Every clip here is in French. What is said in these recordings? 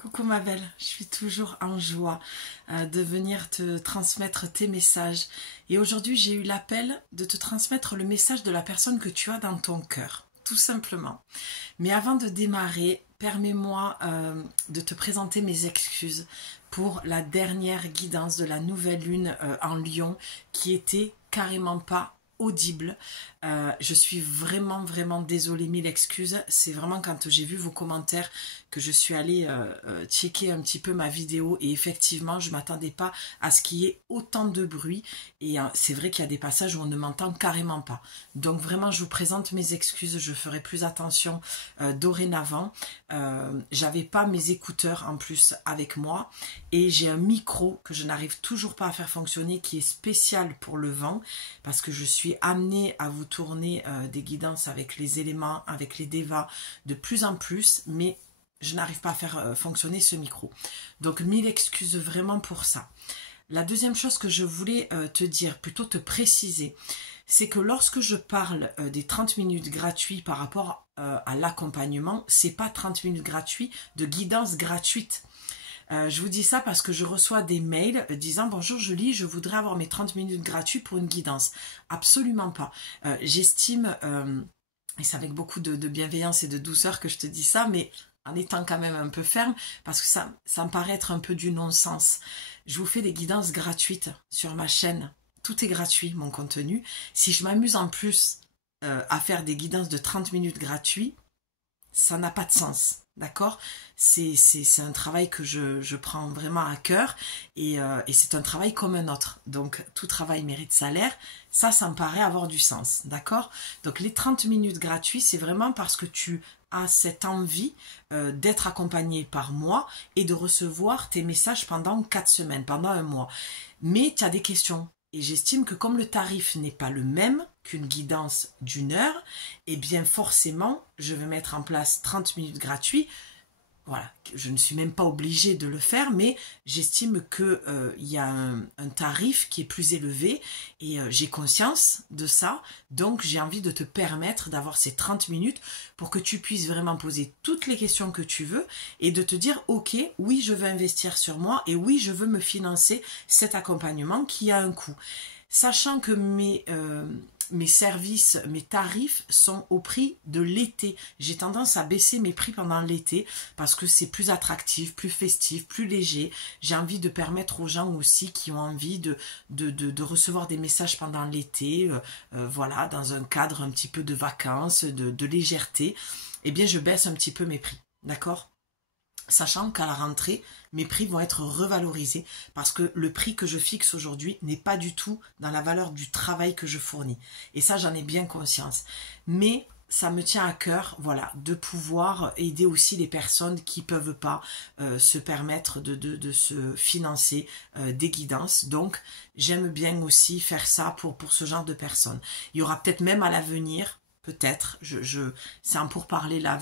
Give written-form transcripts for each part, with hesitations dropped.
Coucou ma belle, je suis toujours en joie de venir te transmettre tes messages. Et aujourd'hui, j'ai eu l'appel de te transmettre le message de la personne que tu as dans ton cœur, tout simplement. Mais avant de démarrer, permets-moi de te présenter mes excuses pour la dernière guidance de la nouvelle lune en Lion qui était carrément pas audible. Je suis vraiment désolée, mille excuses. C'est vraiment quand j'ai vu vos commentaires que je suis allée checker un petit peu ma vidéo et effectivement je m'attendais pas à ce qu'il y ait autant de bruit et c'est vrai qu'il y a des passages où on ne m'entend carrément pas. Donc vraiment je vous présente mes excuses, je ferai plus attention dorénavant. J'avais pas mes écouteurs en plus avec moi et j'ai un micro que je n'arrive toujours pas à faire fonctionner qui est spécial pour le vent parce que je suis amenée à vous tourner des guidances avec les éléments, avec les devas de plus en plus, mais je n'arrive pas à faire fonctionner ce micro. Donc mille excuses vraiment pour ça. La deuxième chose que je voulais te dire, plutôt te préciser, c'est que lorsque je parle des 30 minutes gratuits par rapport à l'accompagnement, c'est pas 30 minutes gratuits de guidance gratuite. Je vous dis ça parce que je reçois des mails disant « Bonjour Julie, je voudrais avoir mes 30 minutes gratuits pour une guidance. » Absolument pas. J'estime, et c'est avec beaucoup de bienveillance et de douceur que je te dis ça, mais en étant quand même un peu ferme, parce que ça me paraît être un peu du non-sens. Je vous fais des guidances gratuites sur ma chaîne. Tout est gratuit, mon contenu. Si je m'amuse en plus à faire des guidances de 30 minutes gratuits, ça n'a pas de sens. D'accord? C'est un travail que je prends vraiment à cœur et c'est un travail comme un autre. Donc, tout travail mérite salaire. Ça me paraît avoir du sens. D'accord? Donc, les 30 minutes gratuits, c'est vraiment parce que tu as cette envie d'être accompagné par moi et de recevoir tes messages pendant 4 semaines, pendant un mois. Mais tu as des questions. Et j'estime que comme le tarif n'est pas le même qu'une guidance d'1 heure, eh bien forcément, je vais mettre en place 30 minutes gratuits. Voilà, je ne suis même pas obligée de le faire, mais j'estime qu'il y a un tarif qui est plus élevé et j'ai conscience de ça. Donc, j'ai envie de te permettre d'avoir ces 30 minutes pour que tu puisses vraiment poser toutes les questions que tu veux et de te dire, ok, oui, je veux investir sur moi et oui, je veux me financer cet accompagnement qui a un coût. Sachant que mes services, mes tarifs sont au prix de l'été. J'ai tendance à baisser mes prix pendant l'été parce que c'est plus attractif, plus festif, plus léger. J'ai envie de permettre aux gens aussi qui ont envie de recevoir des messages pendant l'été, voilà, dans un cadre un petit peu de vacances, de légèreté. Eh bien, je baisse un petit peu mes prix, d'accord ? Sachant qu'à la rentrée, mes prix vont être revalorisés parce que le prix que je fixe aujourd'hui n'est pas du tout dans la valeur du travail que je fournis. Et ça, j'en ai bien conscience. Mais ça me tient à cœur, voilà, de pouvoir aider aussi les personnes qui ne peuvent pas se permettre de se financer des guidances. Donc, j'aime bien aussi faire ça pour ce genre de personnes. Il y aura peut-être même à l'avenir, peut-être, c'est un pourparler là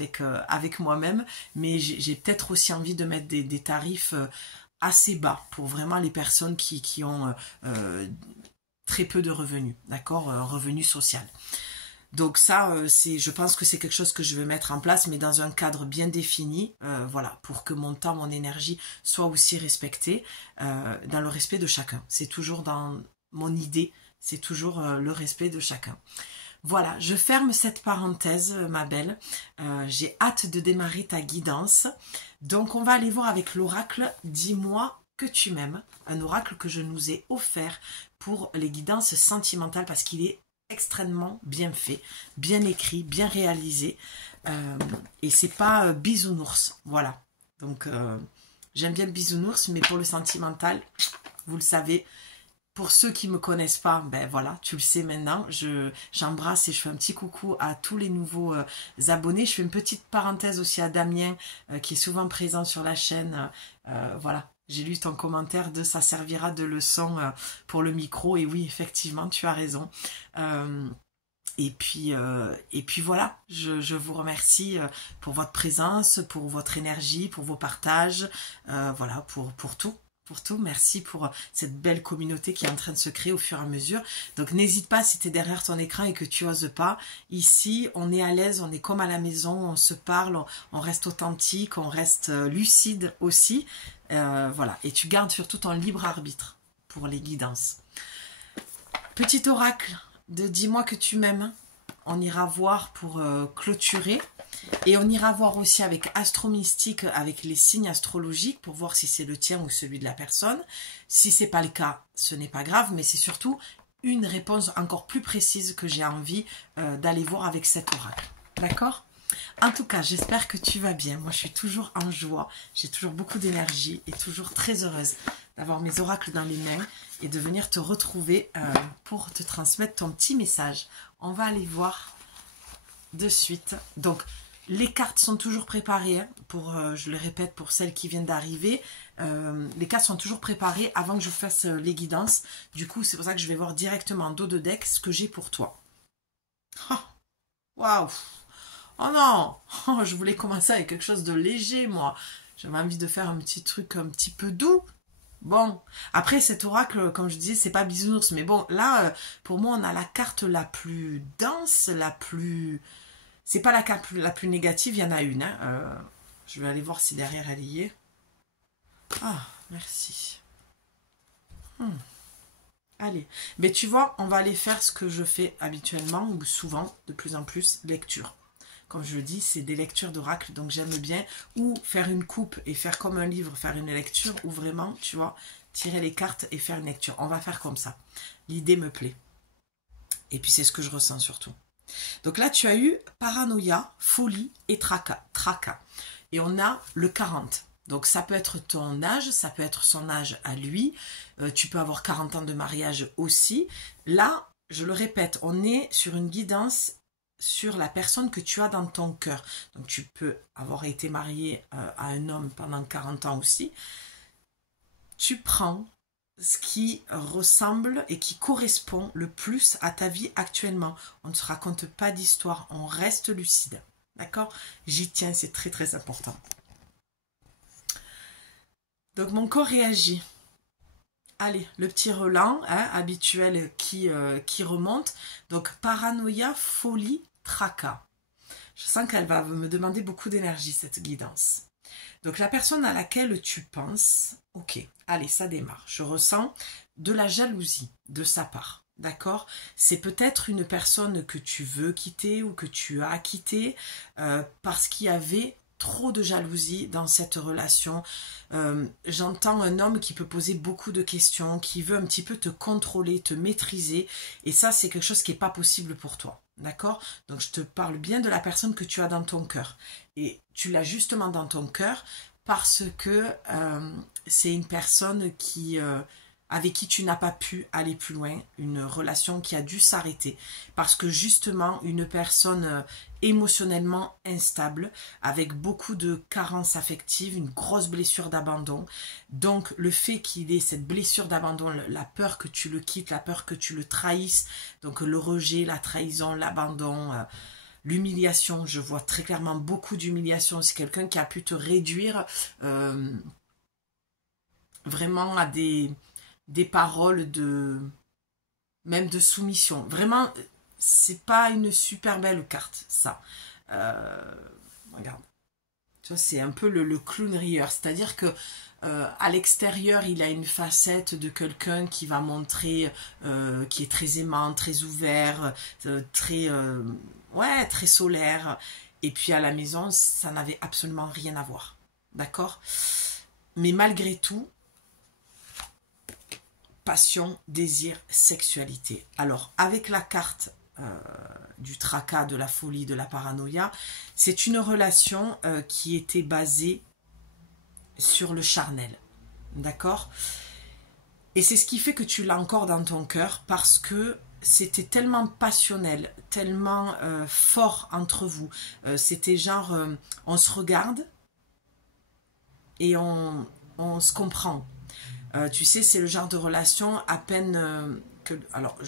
avec moi-même, mais j'ai peut-être aussi envie de mettre des tarifs assez bas pour vraiment les personnes qui ont très peu de revenus, d'accord, revenu social. Donc ça, je pense que c'est quelque chose que je vais mettre en place, mais dans un cadre bien défini, voilà, pour que mon temps, mon énergie soit aussi respectée, dans le respect de chacun. C'est toujours dans mon idée, c'est toujours le respect de chacun. Voilà, je ferme cette parenthèse, ma belle. J'ai hâte de démarrer ta guidance. Donc, on va aller voir avec l'oracle « Dis-moi que tu m'aimes ». Un oracle que je nous ai offert pour les guidances sentimentales parce qu'il est extrêmement bien fait, bien écrit, bien réalisé. Et c'est pas bisounours, voilà. Donc, j'aime bien le bisounours, mais pour le sentimental, vous le savez, pour ceux qui ne me connaissent pas, ben voilà, tu le sais maintenant, j'embrasse et je fais un petit coucou à tous les nouveaux abonnés. Je fais une petite parenthèse aussi à Damien, qui est souvent présent sur la chaîne. Voilà, j'ai lu ton commentaire de « ça servira de leçon pour le micro ». Et oui, effectivement, tu as raison. Et puis voilà, je vous remercie pour votre présence, pour votre énergie, pour vos partages, voilà, pour tout. pour tout. Merci pour cette belle communauté qui est en train de se créer au fur et à mesure. Donc n'hésite pas si tu es derrière ton écran et que tu oses pas. Ici, on est à l'aise, on est comme à la maison, on se parle, on reste authentique, on reste lucide aussi. Voilà. Et tu gardes surtout ton libre arbitre pour les guidances. Petit oracle de dis-moi que tu m'aimes. On ira voir pour clôturer. Et on ira voir aussi avec Astro Mystique, avec les signes astrologiques, pour voir si c'est le tien ou celui de la personne. Si ce n'est pas le cas, ce n'est pas grave, mais c'est surtout une réponse encore plus précise que j'ai envie d'aller voir avec cet oracle. D'accord? En tout cas, j'espère que tu vas bien. Moi, je suis toujours en joie. J'ai toujours beaucoup d'énergie et toujours très heureuse d'avoir mes oracles dans les mains et de venir te retrouver pour te transmettre ton petit message. On va aller voir de suite. Donc, les cartes sont toujours préparées, hein, je le répète pour celles qui viennent d'arriver. Les cartes sont toujours préparées avant que je fasse les guidances. Du coup, c'est pour ça que je vais voir directement en dos de deck ce que j'ai pour toi. Waouh! Oh non! Oh, je voulais commencer avec quelque chose de léger, moi. J'avais envie de faire un petit truc un petit peu doux. Bon, après cet oracle, comme je disais, c'est pas bisounours. Mais bon, là, pour moi, on a la carte la plus dense, la plus... C'est pas la carte la plus négative, il y en a une. Hein. Je vais aller voir si derrière elle y est. Ah, merci. Allez. Mais tu vois, on va aller faire ce que je fais habituellement, ou souvent, de plus en plus, lecture. Comme je le dis, c'est des lectures d'oracle, donc j'aime bien. Ou faire une coupe et faire comme un livre, faire une lecture, ou vraiment, tu vois, tirer les cartes et faire une lecture. On va faire comme ça. L'idée me plaît. Et puis c'est ce que je ressens surtout. Donc là, tu as eu paranoïa, folie et tracas. Et on a le 40. Donc ça peut être ton âge, ça peut être son âge à lui. Tu peux avoir 40 ans de mariage aussi. Là, je le répète, on est sur une guidance sur la personne que tu as dans ton cœur. Donc tu peux avoir été marié à un homme pendant 40 ans aussi. Tu prends ce qui ressemble et qui correspond le plus à ta vie actuellement. On ne se raconte pas d'histoire, on reste lucide. D'accord? J'y tiens, c'est très très important. Donc mon corps réagit. Allez, le petit relent hein, habituel qui remonte. Donc paranoïa, folie, tracas. Je sens qu'elle va me demander beaucoup d'énergie, cette guidance. Donc la personne à laquelle tu penses, ok, allez, ça démarre. Je ressens de la jalousie de sa part, d'accord? C'est peut-être une personne que tu veux quitter ou que tu as quitté parce qu'il y avait trop de jalousie dans cette relation. J'entends un homme qui peut poser beaucoup de questions, qui veut un petit peu te contrôler, te maîtriser, et ça c'est quelque chose qui n'est pas possible pour toi. D'accord? Donc je te parle bien de la personne que tu as dans ton cœur. Et tu l'as justement dans ton cœur parce que c'est une personne avec qui tu n'as pas pu aller plus loin, une relation qui a dû s'arrêter. Parce que justement, une personne émotionnellement instable, avec beaucoup de carences affectives, une grosse blessure d'abandon. Donc le fait qu'il ait cette blessure d'abandon, la peur que tu le quittes, la peur que tu le trahisses, donc le rejet, la trahison, l'abandon, l'humiliation, je vois très clairement beaucoup d'humiliation. C'est quelqu'un qui a pu te réduire vraiment à des paroles même de soumission. Vraiment, c'est pas une super belle carte, ça. Regarde. Tu vois, c'est un peu le clown rieur. C'est-à-dire que à l'extérieur, il a une facette de quelqu'un qui va montrer qui est très aimant, très ouvert, très solaire. Et puis à la maison, ça n'avait absolument rien à voir. D'accord? Mais malgré tout, passion, désir, sexualité. Alors, avec la carte du tracas, de la folie, de la paranoïa, c'est une relation qui était basée sur le charnel. D'accord? Et c'est ce qui fait que tu l'as encore dans ton cœur parce que c'était tellement passionnel, tellement fort entre vous. C'était genre, on se regarde et on se comprend. Tu sais, c'est le genre de relation à peine que... Alors,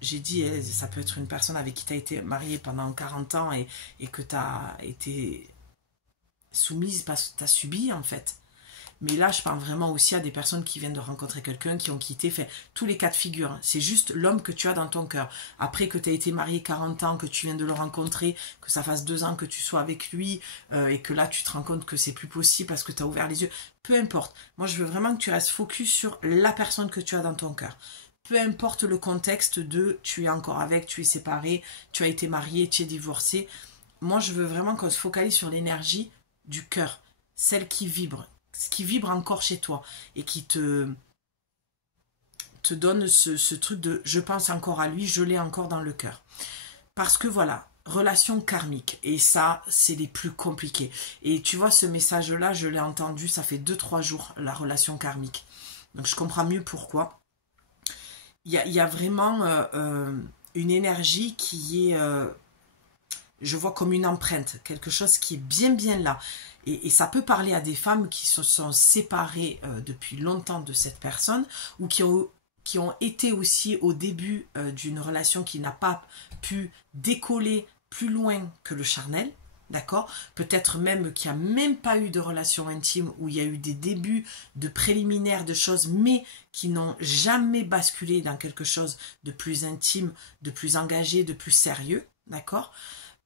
j'ai dit, ça peut être une personne avec qui tu as été marié pendant 40 ans et que tu as été soumise parce que tu as subi, en fait. Mais là, je parle vraiment aussi à des personnes qui viennent de rencontrer quelqu'un, qui ont quitté, fait tous les cas de figure. Hein. C'est juste l'homme que tu as dans ton cœur. Après que tu as été marié 40 ans, que tu viens de le rencontrer, que ça fasse 2 ans que tu sois avec lui, et que là, tu te rends compte que c'est plus possible parce que tu as ouvert les yeux. Peu importe. Moi, je veux vraiment que tu restes focus sur la personne que tu as dans ton cœur. Peu importe le contexte de tu es encore avec, tu es séparé, tu as été marié, tu es divorcé. Moi, je veux vraiment qu'on se focalise sur l'énergie du cœur, celle qui vibre, ce qui vibre encore chez toi et qui te donne ce truc de je pense encore à lui, je l'ai encore dans le cœur. Parce que voilà, relation karmique, et ça, c'est les plus compliqués. Et tu vois, ce message-là, je l'ai entendu, ça fait 2-3 jours, la relation karmique. Donc je comprends mieux pourquoi. Il y a vraiment une énergie qui est, je vois comme une empreinte, quelque chose qui est bien là. Et ça peut parler à des femmes qui se sont séparées depuis longtemps de cette personne ou qui ont été aussi au début d'une relation qui n'a pas pu décoller plus loin que le charnel, d'accord? Peut-être même qu'il n'y a même pas eu de relation intime où il y a eu des débuts de préliminaires de choses, mais qui n'ont jamais basculé dans quelque chose de plus intime, de plus engagé, de plus sérieux, d'accord?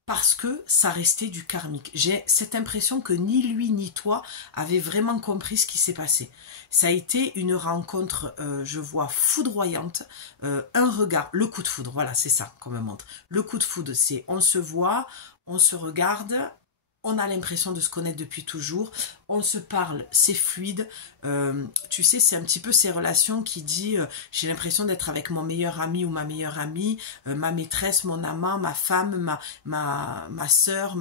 Parce que ça restait du karmique. J'ai cette impression que ni lui ni toi avez vraiment compris ce qui s'est passé. Ça a été une rencontre, je vois, foudroyante, un regard, le coup de foudre, voilà, c'est ça qu'on me montre. Le coup de foudre, c'est on se voit, on se regarde, on a l'impression de se connaître depuis toujours, on se parle, c'est fluide. Tu sais, c'est un petit peu ces relations qui disent j'ai l'impression d'être avec mon meilleur ami ou ma meilleure amie, ma maîtresse, mon amant, ma femme, ma soeur,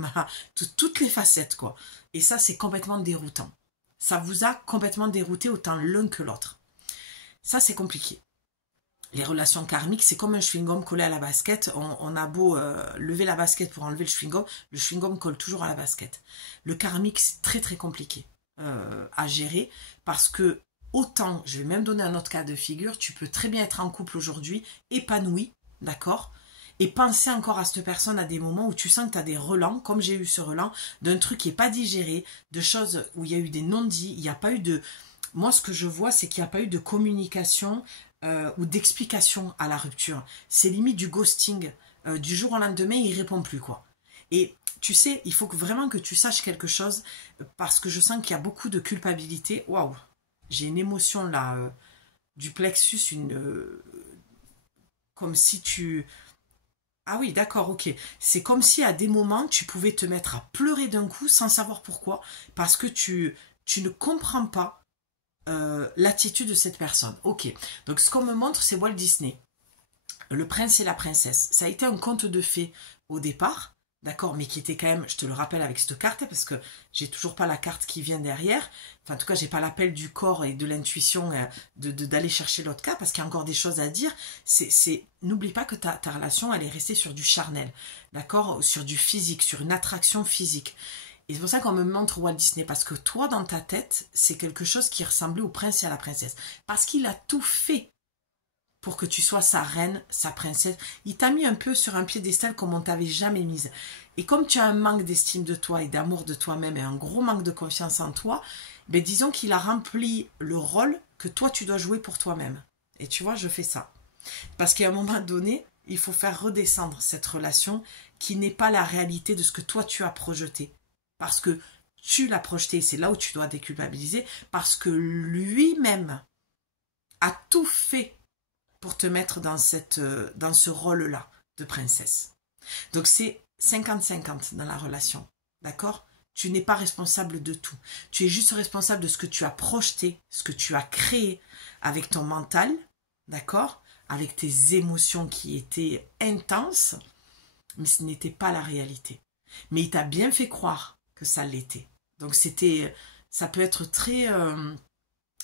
toutes les facettes, quoi. Et ça, c'est complètement déroutant. Ça vous a complètement dérouté autant l'un que l'autre. Ça, c'est compliqué. Les relations karmiques, c'est comme un chewing-gum collé à la basket. On a beau lever la basket pour enlever le chewing-gum colle toujours à la basket. Le karmique, c'est très compliqué à gérer parce que autant, je vais même donner un autre cas de figure, tu peux très bien être en couple aujourd'hui, épanoui, d'accord, et penser encore à cette personne à des moments où tu sens que tu as des relents, comme j'ai eu ce relent, d'un truc qui n'est pas digéré, de choses où il y a eu des non-dits, il n'y a pas eu de... Moi, ce que je vois, c'est qu'il n'y a pas eu de communication ou d'explication à la rupture. C'est limite du ghosting. Du jour au lendemain, il répond plus, quoi. Et tu sais, il faut vraiment que tu saches quelque chose parce que je sens qu'il y a beaucoup de culpabilité. Waouh, j'ai une émotion là du plexus, comme si tu... Ah oui, d'accord, ok. C'est comme si à des moments, tu pouvais te mettre à pleurer d'un coup sans savoir pourquoi, parce que tu ne comprends pas l'attitude de cette personne. Ok, donc ce qu'on me montre, c'est Walt Disney. Le prince et la princesse. Ça a été un conte de fées au départ, d'accord, mais qui était quand même, je te le rappelle avec cette carte, parce que j'ai toujours pas la carte qui vient derrière. Enfin, en tout cas, j'ai pas l'appel du corps et de l'intuition d'aller chercher l'autre cas, parce qu'il y a encore des choses à dire. N'oublie pas que ta relation, elle est restée sur du charnel, d'accord, sur du physique, sur une attraction physique. Et c'est pour ça qu'on me montre Walt Disney, parce que toi, dans ta tête, c'est quelque chose qui ressemblait au prince et à la princesse. Parce qu'il a tout fait pour que tu sois sa reine, sa princesse. Il t'a mis un peu sur un piédestal comme on t'avait jamais mise. Et comme tu as un manque d'estime de toi et d'amour de toi-même et un gros manque de confiance en toi, ben disons qu'il a rempli le rôle que toi, tu dois jouer pour toi-même. Et tu vois, je fais ça. Parce qu'à un moment donné, il faut faire redescendre cette relation qui n'est pas la réalité de ce que toi, tu as projeté. Parce que tu l'as projeté, c'est là où tu dois déculpabiliser, parce que lui-même a tout fait pour te mettre dans ce rôle-là de princesse. Donc c'est 50-50 dans la relation, d'accord? Tu n'es pas responsable de tout. Tu es juste responsable de ce que tu as projeté, ce que tu as créé avec ton mental, d'accord? Avec tes émotions qui étaient intenses, mais ce n'était pas la réalité. Mais il t'a bien fait croire que ça l'était. Donc ça peut être très...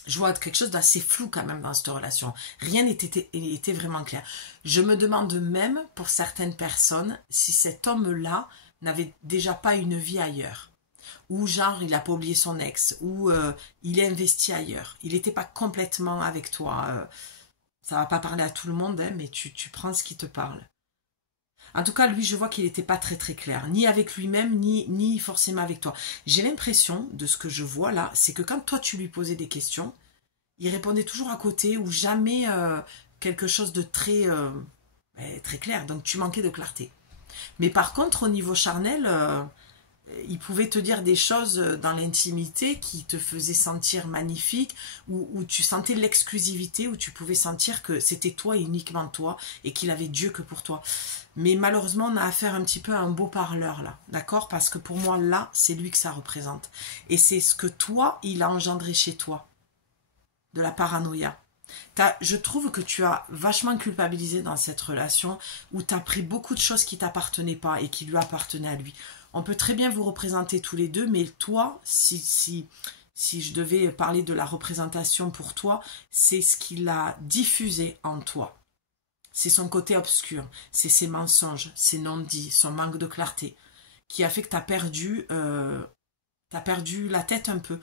je vois quelque chose d'assez flou quand même dans cette relation. Rien n'était vraiment clair. Je me demande même, pour certaines personnes, si cet homme-là n'avait déjà pas une vie ailleurs. Ou genre, il n'a pas oublié son ex. Ou il est investi ailleurs. Il n'était pas complètement avec toi. Ça ne va pas parler à tout le monde, hein, mais tu prends ce qui te parle. En tout cas, lui, je vois qu'il n'était pas très très clair, ni avec lui-même, ni forcément avec toi. J'ai l'impression, de ce que je vois là, c'est que quand toi tu lui posais des questions, il répondait toujours à côté ou jamais quelque chose de très, très clair. Donc tu manquais de clarté. Mais par contre, au niveau charnel, il pouvait te dire des choses dans l'intimité qui te faisaient sentir magnifique, où tu sentais l'exclusivité, où tu pouvais sentir que c'était toi et uniquement toi, et qu'il avait Dieu que pour toi. Mais malheureusement, on a affaire un petit peu à un beau parleur là, d'accord? Parce que pour moi, là, c'est lui que ça représente. Et c'est ce que toi, il a engendré chez toi, de la paranoïa. Je trouve que tu as vachement culpabilisé dans cette relation où tu as pris beaucoup de choses qui t'appartenaient pas et qui lui appartenaient à lui. On peut très bien vous représenter tous les deux, mais toi, si je devais parler de la représentation pour toi, c'est ce qu'il a diffusé en toi. C'est son côté obscur, c'est ses mensonges, ses non-dits, son manque de clarté, qui a fait que tu as perdu la tête un peu,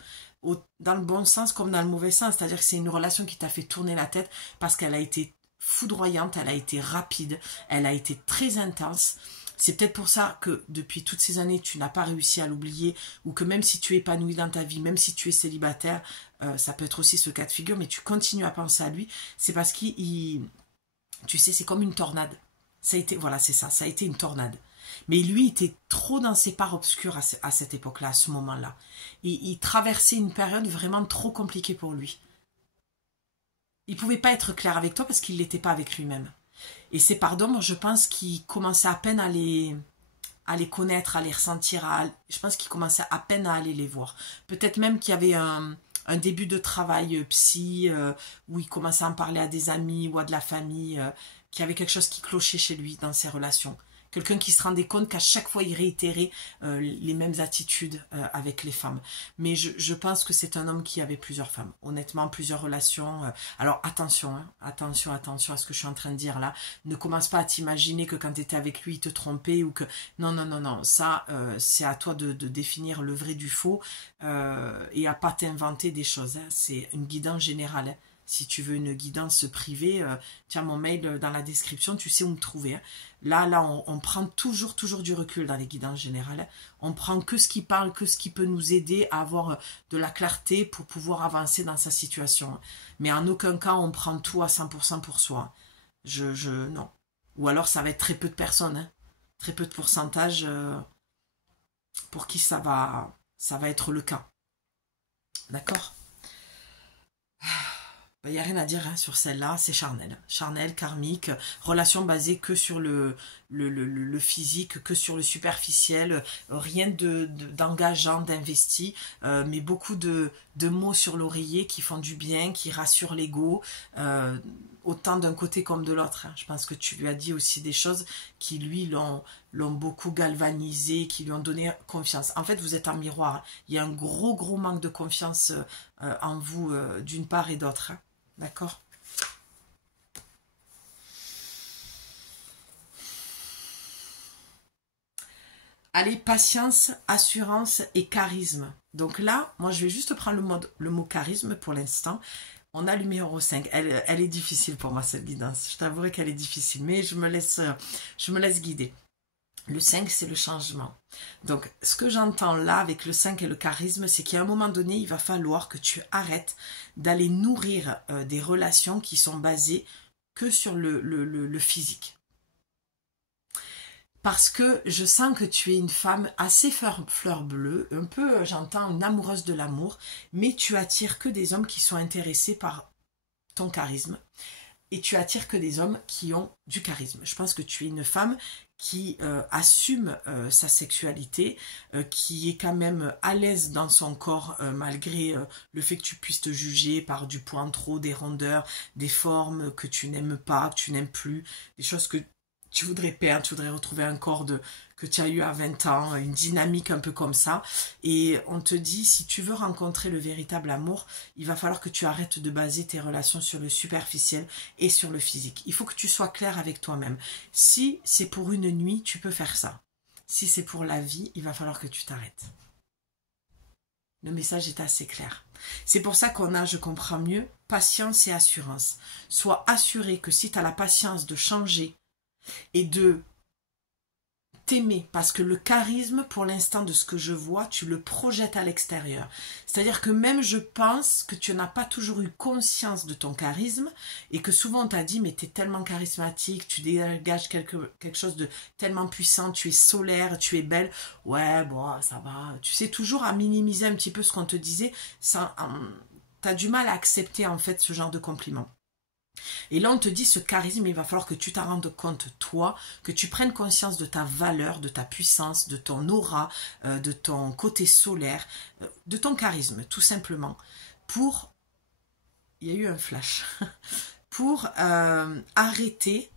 dans le bon sens comme dans le mauvais sens. C'est-à-dire que c'est une relation qui t'a fait tourner la tête parce qu'elle a été foudroyante, elle a été rapide, elle a été très intense. C'est peut-être pour ça que depuis toutes ces années, tu n'as pas réussi à l'oublier, ou que même si tu es épanoui dans ta vie, même si tu es célibataire, ça peut être aussi ce cas de figure, mais tu continues à penser à lui. C'est parce qu'il, tu sais, c'est comme une tornade. Ça a été, voilà, c'est ça, ça a été une tornade. Mais lui était trop dans ses parts obscures à cette époque-là, à ce moment-là. Il traversait une période vraiment trop compliquée pour lui. Il ne pouvait pas être clair avec toi parce qu'il ne l'était pas avec lui-même. Et ces parts d'ombre, je pense qu'il commençait à peine à les connaître, à les ressentir. Je pense qu'il commençait à peine à aller les voir. Peut-être même qu'il y avait un début de travail psy, où il commençait à en parler à des amis ou à de la famille, qu'il y avait quelque chose qui clochait chez lui dans ses relations. Quelqu'un qui se rendait compte qu'à chaque fois, il réitérait les mêmes attitudes avec les femmes. Mais je pense que c'est un homme qui avait plusieurs femmes. Honnêtement, plusieurs relations. Alors, attention, hein, attention à ce que je suis en train de dire là. Ne commence pas à t'imaginer que quand tu étais avec lui, il te trompait ou que... Non, non, non, non. Ça, c'est à toi de définir le vrai du faux et à pas t'inventer des choses. Hein. C'est une guidance générale. Hein. Si tu veux une guidance privée, tiens mon mail dans la description, tu sais où me trouver. Hein. Là, on prend toujours du recul dans les guidances générales. On prend que ce qui parle, que ce qui peut nous aider à avoir de la clarté pour pouvoir avancer dans sa situation. Mais en aucun cas, on prend tout à 100% pour soi. Non. Ou alors, ça va être très peu de personnes, hein. Très peu de pourcentage pour qui ça va être le cas. D'accord ? Il n'y a rien à dire hein, sur celle-là, c'est charnel. Charnel, karmique, relation basée que sur le physique, que sur le superficiel, rien d'engageant, d'investi, mais beaucoup de mots sur l'oreiller qui font du bien, qui rassurent l'ego, autant d'un côté comme de l'autre. Hein. Je pense que tu lui as dit aussi des choses qui, lui, l'ont beaucoup galvanisé, qui lui ont donné confiance. En fait, vous êtes en miroir. Hein. Il y a un gros manque de confiance en vous, d'une part et d'autre. Hein. D'accord ? Allez, patience, assurance et charisme. Donc là, moi, je vais juste prendre le mot charisme pour l'instant. On a le numéro 5. Elle est difficile pour moi, cette guidance. Je t'avouerai qu'elle est difficile, mais je me laisse guider. Le 5, c'est le changement. Donc, ce que j'entends là avec le 5 et le charisme, c'est qu'à un moment donné, il va falloir que tu arrêtes d'aller nourrir des relations qui sont basées que sur le physique. Parce que je sens que tu es une femme assez fleur bleue, un peu, j'entends, une amoureuse de l'amour, mais tu attires que des hommes qui sont intéressés par ton charisme. Et tu attires que des hommes qui ont du charisme. Je pense que tu es une femme qui assume sa sexualité, qui est quand même à l'aise dans son corps, malgré le fait que tu puisses te juger par du pointreau, des rondeurs, des formes que tu n'aimes pas, que tu n'aimes plus, des choses que tu voudrais perdre, tu voudrais retrouver un corps que tu as eu à 20 ans, une dynamique un peu comme ça. Et on te dit, si tu veux rencontrer le véritable amour, il va falloir que tu arrêtes de baser tes relations sur le superficiel et sur le physique. Il faut que tu sois clair avec toi-même. Si c'est pour une nuit, tu peux faire ça. Si c'est pour la vie, il va falloir que tu t'arrêtes. Le message est assez clair. C'est pour ça qu'on a, je comprends mieux, patience et assurance. Sois assuré que si tu as la patience de changer et de t'aimer, parce que le charisme, pour l'instant de ce que je vois, tu le projettes à l'extérieur. C'est-à-dire que même je pense que tu n'as pas toujours eu conscience de ton charisme et que souvent on t'a dit mais tu es tellement charismatique, tu dégages quelque chose de tellement puissant, tu es solaire, tu es belle. Ouais, bon, ça va. Tu sais toujours à minimiser un petit peu ce qu'on te disait. Tu as du mal à accepter en fait ce genre de compliment. Et là, on te dit, ce charisme, il va falloir que tu t'en rendes compte, toi, que tu prennes conscience de ta valeur, de ta puissance, de ton aura, de ton côté solaire, de ton charisme, tout simplement, pour, il y a eu un flash, pour arrêter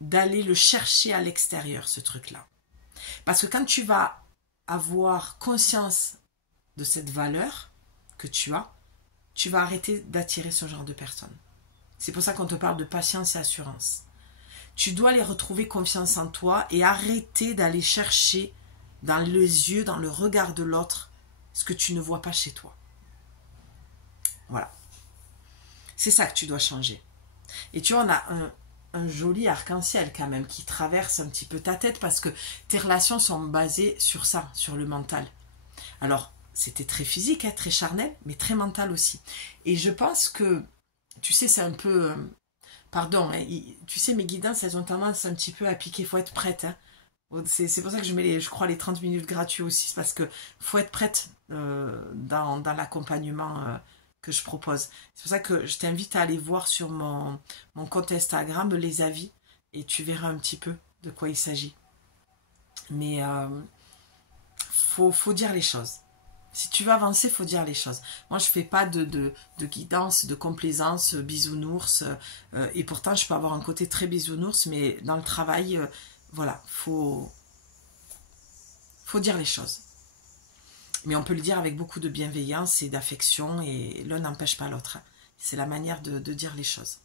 d'aller le chercher à l'extérieur, ce truc-là. Parce que quand tu vas avoir conscience de cette valeur que tu vas arrêter d'attirer ce genre de personnes. C'est pour ça qu'on te parle de patience et assurance. Tu dois les retrouver confiance en toi et arrêter d'aller chercher dans les yeux, dans le regard de l'autre, ce que tu ne vois pas chez toi. Voilà. C'est ça que tu dois changer. Et tu vois, on a un joli arc-en-ciel quand même qui traverse un petit peu ta tête parce que tes relations sont basées sur ça, sur le mental. Alors, c'était très physique, hein, très charnel, mais très mental aussi. Et je pense que tu sais, c'est un peu... pardon, hein, tu sais, mes guidances, elles ont tendance un petit peu à piquer. Il faut être prête. Hein. C'est pour ça que je mets, je crois, les 30 minutes gratuits aussi. Parce que faut être prête dans l'accompagnement que je propose. C'est pour ça que je t'invite à aller voir sur mon compte Instagram les avis. Et tu verras un petit peu de quoi il s'agit. Mais faut dire les choses. Si tu veux avancer, il faut dire les choses. Moi, je ne fais pas de guidance, de complaisance, bisounours. Et pourtant, je peux avoir un côté très bisounours, mais dans le travail, voilà, faut dire les choses. Mais on peut le dire avec beaucoup de bienveillance et d'affection, et l'un n'empêche pas l'autre. C'est la manière de dire les choses.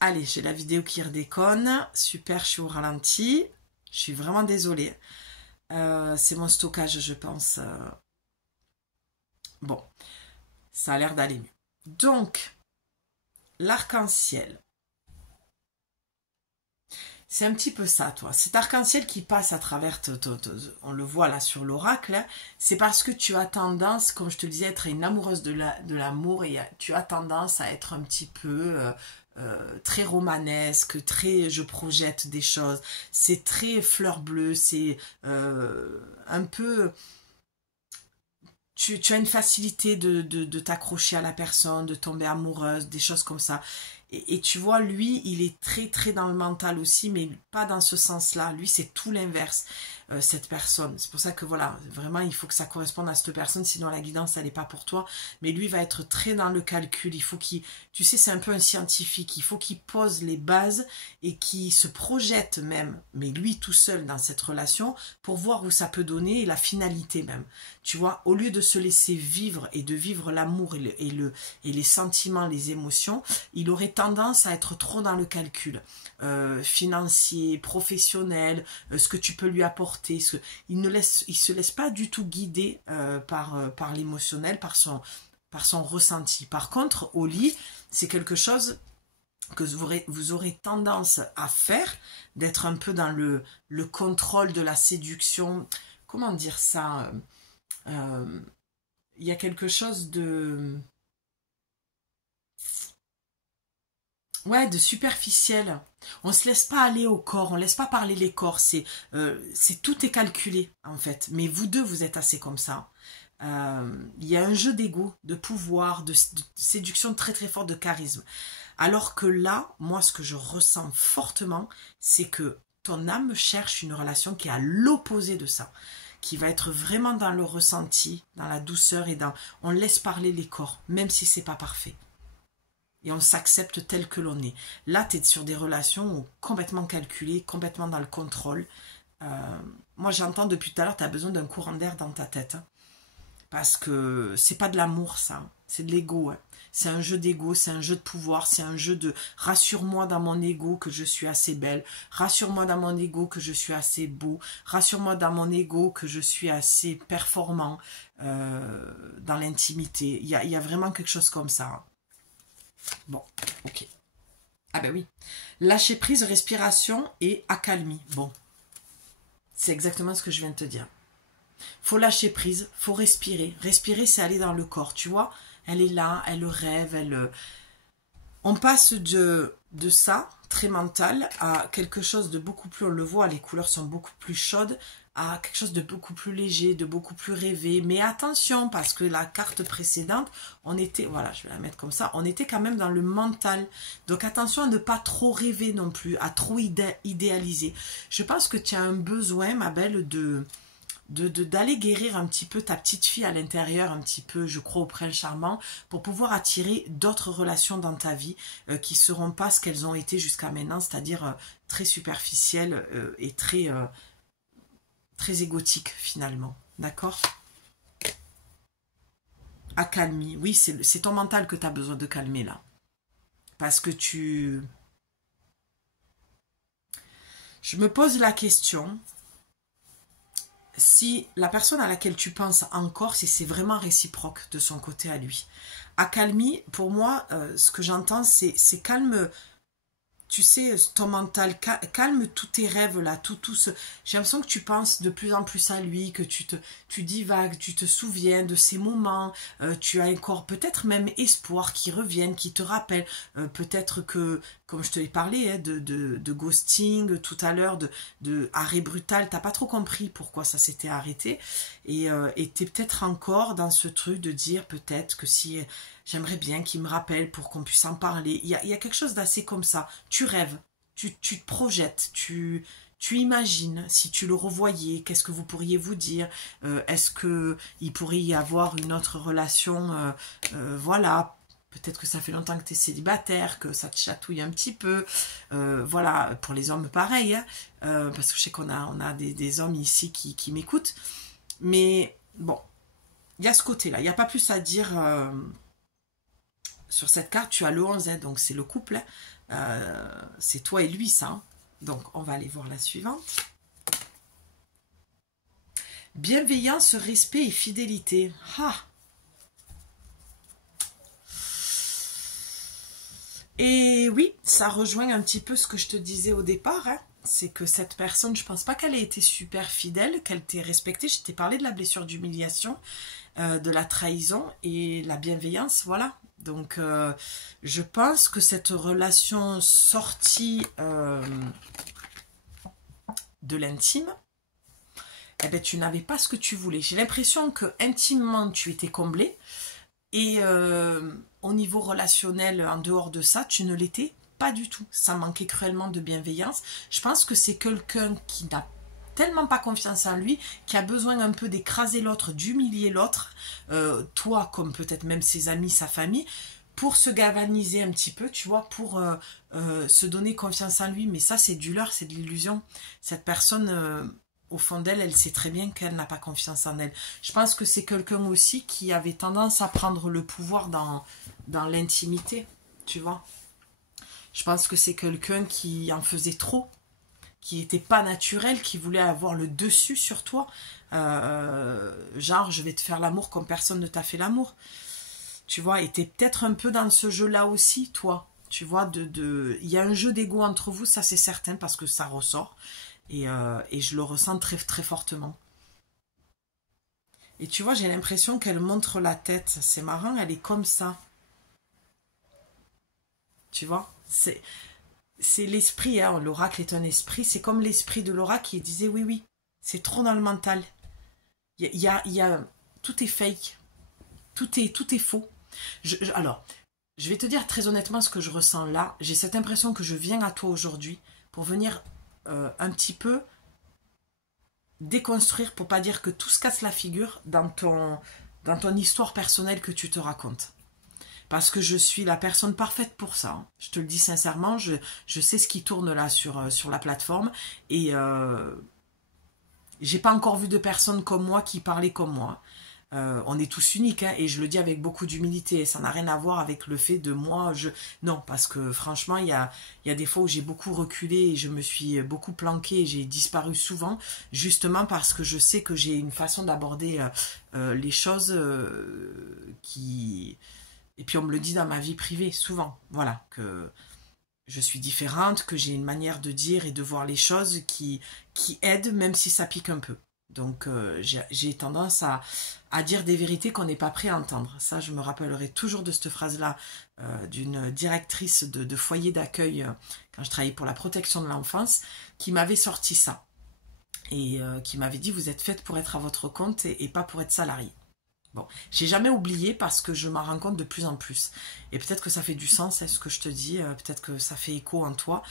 Allez, j'ai la vidéo qui redéconne. Super, je suis au ralenti. Je suis vraiment désolée. C'est mon stockage, je pense. Bon, ça a l'air d'aller mieux. Donc, l'arc-en-ciel. C'est un petit peu ça, toi. Cet arc-en-ciel qui passe à travers, on le voit là sur l'oracle, c'est parce que tu as tendance, comme je te le disais, à être une amoureuse de l'amour et tu as tendance à être un petit peu très romanesque, très je projette des choses. C'est très fleur bleue, c'est un peu... Tu as une facilité de t'accrocher à la personne, de tomber amoureuse, des choses comme ça. Et tu vois, lui, il est très très dans le mental aussi, mais pas dans ce sens-là. Lui, c'est tout l'inverse, cette personne. C'est pour ça que voilà, vraiment, il faut que ça corresponde à cette personne, sinon la guidance, elle n'est pas pour toi. Mais lui va être très dans le calcul. Il faut qu'il, tu sais, c'est un peu un scientifique. Il faut qu'il pose les bases et qu'il se projette même, mais lui tout seul dans cette relation, pour voir où ça peut donner et la finalité même. Tu vois, au lieu de se laisser vivre et de vivre l'amour et les sentiments, les émotions, il aurait tendance à être trop dans le calcul financier, professionnel, ce que tu peux lui apporter. Il se laisse pas du tout guider par l'émotionnel, par son ressenti. Par contre, au lit, c'est quelque chose que vous aurez tendance à faire, d'être un peu dans le contrôle de la séduction. Comment dire ça? Il y a quelque chose de... Ouais, de superficiel. On se laisse pas aller au corps, on laisse pas parler les corps. Tout est calculé en fait. Mais vous deux, vous êtes assez comme ça. Il y a un jeu d'ego, de pouvoir, de séduction très très fort, de charisme. Alors que là, moi, ce que je ressens fortement, c'est que ton âme cherche une relation qui est à l'opposé de ça, qui va être vraiment dans le ressenti, dans la douceur et dans... On laisse parler les corps, même si c'est pas parfait. Et on s'accepte tel que l'on est. Là, tu es sur des relations complètement calculées, complètement dans le contrôle. Moi, j'entends depuis tout à l'heure, tu as besoin d'un courant d'air dans ta tête. Hein, parce que c'est pas de l'amour, ça. Hein, c'est de l'ego. Hein. C'est un jeu d'ego, c'est un jeu de pouvoir, c'est un jeu de rassure-moi dans mon ego que je suis assez belle, rassure-moi dans mon ego que je suis assez beau, rassure-moi dans mon ego que je suis assez performant dans l'intimité. Il y a vraiment quelque chose comme ça. Hein. Bon, ok. Ah ben oui. Lâcher prise, respiration et accalmie. Bon. C'est exactement ce que je viens de te dire. Faut lâcher prise, faut respirer. Respirer, c'est aller dans le corps, tu vois. Elle est là, elle rêve, on passe de ça, très mental, à quelque chose de beaucoup plus, on le voit, les couleurs sont beaucoup plus chaudes, à quelque chose de beaucoup plus léger, de beaucoup plus rêvé. Mais attention, parce que la carte précédente, on était, voilà, je vais la mettre comme ça, on était quand même dans le mental. Donc attention à ne pas trop rêver non plus, à trop idéaliser. Je pense que tu as un besoin, ma belle, d'aller guérir un petit peu ta petite fille à l'intérieur, un petit peu, je crois, au prince charmant, pour pouvoir attirer d'autres relations dans ta vie qui ne seront pas ce qu'elles ont été jusqu'à maintenant, c'est-à-dire très superficielles et très égotiques finalement. D'accord? Accalmie. Oui, c'est ton mental que tu as besoin de calmer là. Parce que Je me pose la question... Si la personne à laquelle tu penses encore, si c'est vraiment réciproque de son côté à lui. Accalmie, pour moi, ce que j'entends, c'est calme, tu sais, ton mental, calme tous tes rêves là, tout ce... J'ai l'impression que tu penses de plus en plus à lui, que tu divagues, tu te souviens de ces moments, tu as encore peut-être même espoir qui reviennent, qui te rappellent, peut-être que, comme je te l'ai parlé, hein, de ghosting tout à l'heure, de arrêt brutal, t'as pas trop compris pourquoi ça s'était arrêté, et t'es peut-être encore dans ce truc de dire peut-être que si... J'aimerais bien qu'il me rappelle pour qu'on puisse en parler. Il y a quelque chose d'assez comme ça. Tu rêves, tu te projettes, tu imagines si tu le revoyais, qu'est-ce que vous pourriez vous dire, est-ce qu'il pourrait y avoir une autre relation, voilà, peut-être que ça fait longtemps que tu es célibataire, que ça te chatouille un petit peu, voilà, pour les hommes pareil, hein, parce que je sais qu'on a des hommes ici qui m'écoutent, mais bon, il y a ce côté-là, il n'y a pas plus à dire... Sur cette carte, tu as le 11, hein, donc c'est le couple. C'est toi et lui, ça. Hein. Donc, on va aller voir la suivante. Bienveillance, respect et fidélité. Ah. Et oui, ça rejoint un petit peu ce que je te disais au départ. Hein. C'est que cette personne, je pense pas qu'elle ait été super fidèle, qu'elle t'ait respectée. Je t'ai parlé de la blessure d'humiliation, de la trahison et la bienveillance, voilà. Donc, je pense que cette relation sortie de l'intime, eh ben, tu n'avais pas ce que tu voulais. J'ai l'impression que intimement, tu étais comblé. Et au niveau relationnel, en dehors de ça, tu ne l'étais pas du tout. Ça manquait cruellement de bienveillance. Je pense que c'est quelqu'un qui n'a tellement pas confiance en lui, qui a besoin un peu d'écraser l'autre, d'humilier l'autre, toi comme peut-être même ses amis, sa famille, pour se galvaniser un petit peu, tu vois, pour se donner confiance en lui. Mais ça, c'est du leurre, c'est de l'illusion. Cette personne, au fond d'elle, elle sait très bien qu'elle n'a pas confiance en elle. Je pense que c'est quelqu'un aussi qui avait tendance à prendre le pouvoir dans l'intimité, tu vois. Je pense que c'est quelqu'un qui en faisait trop, qui n'était pas naturel, qui voulait avoir le dessus sur toi. Genre, je vais te faire l'amour comme personne ne t'a fait l'amour. Tu vois, et t'es peut-être un peu dans ce jeu-là aussi, toi. Tu vois, il y a un jeu d'ego entre vous, ça c'est certain, parce que ça ressort. Et je le ressens très, très fortement. Et tu vois, j'ai l'impression qu'elle montre la tête. C'est marrant, elle est comme ça. Tu vois, c'est l'esprit, hein. L'oracle est un esprit. C'est comme l'esprit de l'oracle qui disait, oui, oui, c'est trop dans le mental. Tout est fake. Tout est faux. Alors, je vais te dire très honnêtement ce que je ressens là. J'ai cette impression que je viens à toi aujourd'hui pour venir un petit peu déconstruire, pour pas dire que tout se casse la figure dans ton histoire personnelle que tu te racontes. Parce que je suis la personne parfaite pour ça. Hein. Je te le dis sincèrement, je sais ce qui tourne là sur la plateforme. Et j'ai pas encore vu de personne comme moi qui parlait comme moi. On est tous uniques, hein, et je le dis avec beaucoup d'humilité. Ça n'a rien à voir avec le fait de moi. Non, parce que franchement, il y a des fois où j'ai beaucoup reculé et je me suis beaucoup planquée et j'ai disparu souvent, justement parce que je sais que j'ai une façon d'aborder les choses qui... Et puis on me le dit dans ma vie privée, souvent. Voilà, que je suis différente, que j'ai une manière de dire et de voir les choses qui aide, même si ça pique un peu. Donc j'ai tendance à dire des vérités qu'on n'est pas prêt à entendre. Ça, je me rappellerai toujours de cette phrase-là d'une directrice de foyer d'accueil quand je travaillais pour la protection de l'enfance, qui m'avait sorti ça. Et qui m'avait dit, vous êtes faite pour être à votre compte et pas pour être salariée. Bon, j'ai jamais oublié parce que je m'en rends compte de plus en plus. Et peut-être que ça fait du sens, c'est ce que je te dis, peut-être que ça fait écho en toi,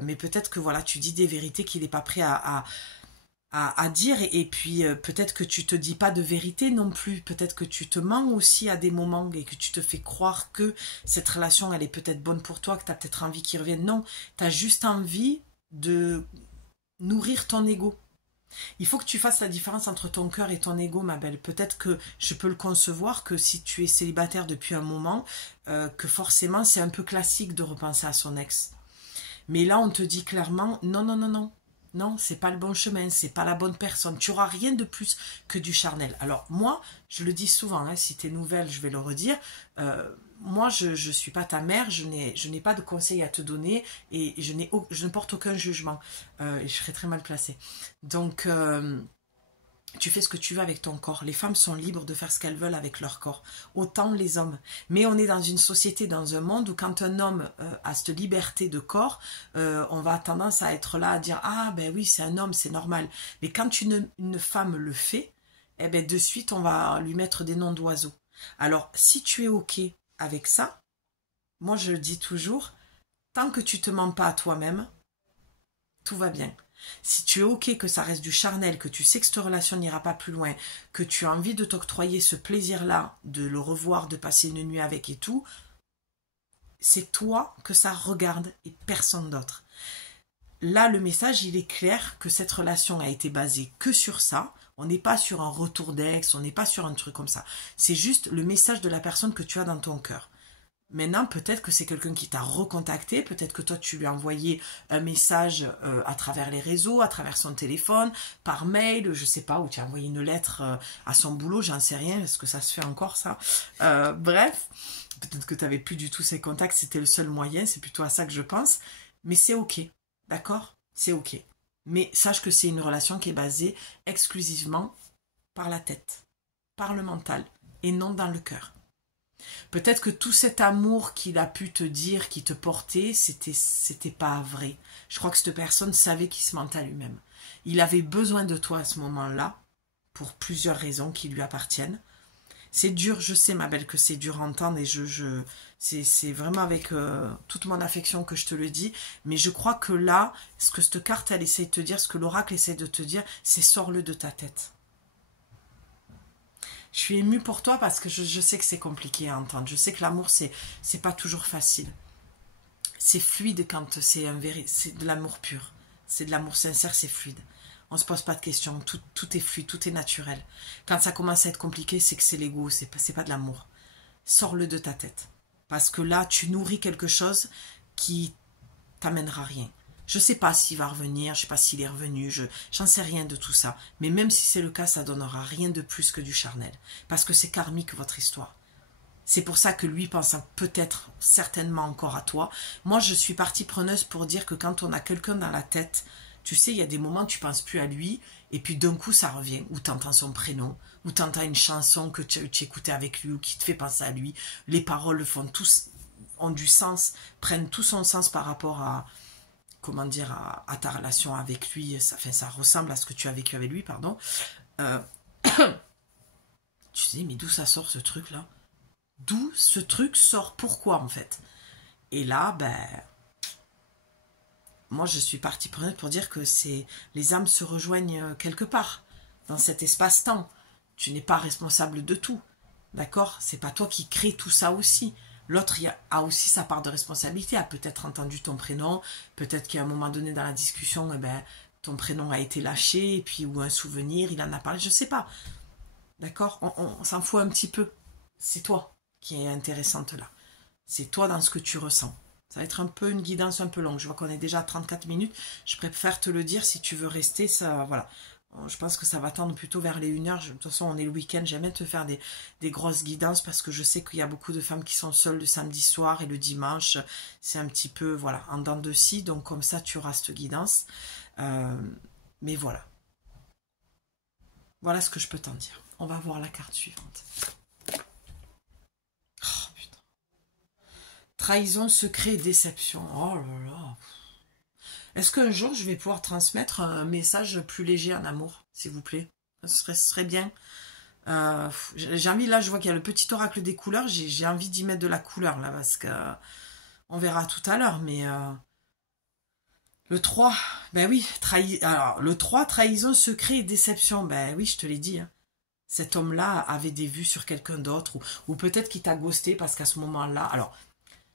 mais peut-être que voilà, tu dis des vérités qu'il n'est pas prêt à dire, et puis peut-être que tu te dis pas de vérité non plus, peut-être que tu te mens aussi à des moments et que tu te fais croire que cette relation, elle est peut-être bonne pour toi, que tu as peut-être envie qu'il revienne. Non, tu as juste envie de nourrir ton ego. Il faut que tu fasses la différence entre ton cœur et ton ego, ma belle. Peut-être que je peux le concevoir que si tu es célibataire depuis un moment, que forcément c'est un peu classique de repenser à son ex. Mais là, on te dit clairement, non, non, non, non. Non, c'est pas le bon chemin, c'est pas la bonne personne. Tu auras rien de plus que du charnel. Alors moi, je le dis souvent, hein, si tu es nouvelle, je vais le redire. Moi, je ne suis pas ta mère, je n'ai pas de conseils à te donner et je ne porte aucun jugement. Et je serais très mal placée. Donc, tu fais ce que tu veux avec ton corps. Les femmes sont libres de faire ce qu'elles veulent avec leur corps. Autant les hommes. Mais on est dans une société, dans un monde où quand un homme a cette liberté de corps, on va tendance à être là à dire « Ah ben oui, c'est un homme, c'est normal ». Mais quand une femme le fait, eh ben de suite, on va lui mettre des noms d'oiseaux. Alors, si tu es OK avec ça, moi je le dis toujours, tant que tu te mens pas à toi-même, tout va bien. Si tu es OK que ça reste du charnel, que tu sais que cette relation n'ira pas plus loin, que tu as envie de t'octroyer ce plaisir-là, de le revoir, de passer une nuit avec et tout, c'est toi que ça regarde et personne d'autre. Là, le message, il est clair que cette relation a été basée que sur ça. On n'est pas sur un retour d'ex, on n'est pas sur un truc comme ça. C'est juste le message de la personne que tu as dans ton cœur. Maintenant, peut-être que c'est quelqu'un qui t'a recontacté, peut-être que toi, tu lui as envoyé un message à travers les réseaux, à travers son téléphone, par mail, je sais pas, ou tu as envoyé une lettre à son boulot, j'en sais rien, est-ce que ça se fait encore ça bref, peut-être que tu n'avais plus du tout ses contacts, c'était le seul moyen, c'est plutôt à ça que je pense, mais c'est OK, d'accord? C'est OK. Mais sache que c'est une relation qui est basée exclusivement par la tête, par le mental, et non dans le cœur. Peut-être que tout cet amour qu'il a pu te dire, qui te portait, c'était pas vrai. Je crois que cette personne savait qu'il se mentait à lui-même. Il avait besoin de toi à ce moment-là, pour plusieurs raisons qui lui appartiennent. C'est dur, je sais ma belle que c'est dur à entendre et c'est vraiment avec toute mon affection que je te le dis, mais je crois que là, ce que cette carte elle essaie de te dire, ce que l'oracle essaie de te dire, c'est sors-le de ta tête. Je suis émue pour toi parce que je sais que c'est compliqué à entendre. Je sais que l'amour, c'est pas toujours facile. C'est fluide quand c'est de l'amour pur. C'est de l'amour sincère, c'est fluide. On ne se pose pas de questions. Tout est fluide, tout est naturel. Quand ça commence à être compliqué, c'est que c'est l'ego, c'est pas de l'amour. Sors-le de ta tête. Parce que là, tu nourris quelque chose qui t'amènera rien. Je ne sais pas s'il va revenir, je ne sais pas s'il est revenu, j'en sais rien de tout ça. Mais même si c'est le cas, ça donnera rien de plus que du charnel. Parce que c'est karmique votre histoire. C'est pour ça que lui pense peut-être, certainement encore à toi. Moi, je suis partie preneuse pour dire que quand on a quelqu'un dans la tête, tu sais, il y a des moments où tu ne penses plus à lui, et puis d'un coup, ça revient. Ou tu entends son prénom, ou tu entends une chanson que tu écoutais avec lui, ou qui te fait penser à lui. Les paroles ont du sens, prennent tout son sens par rapport à comment dire, à ta relation avec lui, ça ressemble à ce que tu as vécu avec lui, pardon. Tu sais, mais d'où ça sort ce truc-là? D'où ce truc sort? Pourquoi, en fait? Et là, ben, moi, je suis partie prenante pour dire que les âmes se rejoignent quelque part, dans cet espace-temps. Tu n'es pas responsable de tout, d'accord? C'est pas toi qui crée tout ça aussi. L'autre a aussi sa part de responsabilité, a peut-être entendu ton prénom, peut-être qu'à un moment donné dans la discussion, eh ben, ton prénom a été lâché, et puis, ou un souvenir, il en a parlé, je ne sais pas. D'accord? On s'en fout un petit peu. C'est toi qui est intéressante là. C'est toi dans ce que tu ressens. Ça va être un peu une guidance un peu longue. Je vois qu'on est déjà à 34 minutes. Je préfère te le dire si tu veux rester. Ça, voilà. Je pense que ça va tendre plutôt vers les 1 heure. De toute façon, on est le week-end. J'aime bien te faire des grosses guidances parce que je sais qu'il y a beaucoup de femmes qui sont seules le samedi soir et le dimanche. C'est un petit peu, voilà, en dents de scie. Donc, comme ça, tu auras cette guidance. Mais voilà. Voilà ce que je peux t'en dire. On va voir la carte suivante. Oh, putain. Trahison, secret et déception. Oh là là. Est-ce qu'un jour, je vais pouvoir transmettre un message plus léger en amour, s'il vous plaît? Ce serait bien. J'ai envie, là, je vois qu'il y a le petit oracle des couleurs. J'ai envie d'y mettre de la couleur, là, parce que on verra tout à l'heure. Mais le 3, ben oui, alors, le 3, trahison, secret et déception. Ben oui, je te l'ai dit. Hein. Cet homme-là avait des vues sur quelqu'un d'autre, ou peut-être qu'il t'a ghosté, parce qu'à ce moment-là... Alors,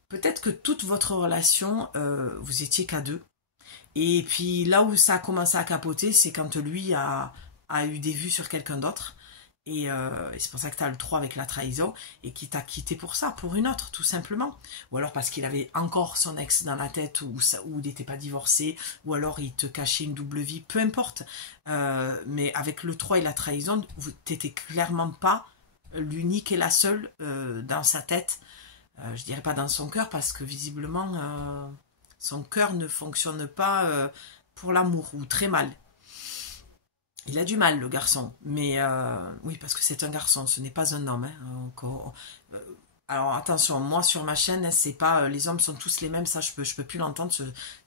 peut-être que toute votre relation, vous étiez qu'à 2. Et puis là où ça a commencé à capoter, c'est quand lui a eu des vues sur quelqu'un d'autre. Et c'est pour ça que tu as le 3 avec la trahison. Et qui t'a quitté pour ça, pour une autre, tout simplement. Ou alors parce qu'il avait encore son ex dans la tête, ou il n'était pas divorcé. Ou alors il te cachait une double vie, peu importe. Mais avec le 3 et la trahison, tu n'étais clairement pas l'unique et la seule dans sa tête. Je dirais pas dans son cœur, parce que visiblement... son cœur ne fonctionne pas pour l'amour, ou très mal. Il a du mal, le garçon. Mais oui, parce que c'est un garçon, ce n'est pas un homme. Hein. Alors attention, moi sur ma chaîne, c'est pas les hommes sont tous les mêmes, ça je peux plus l'entendre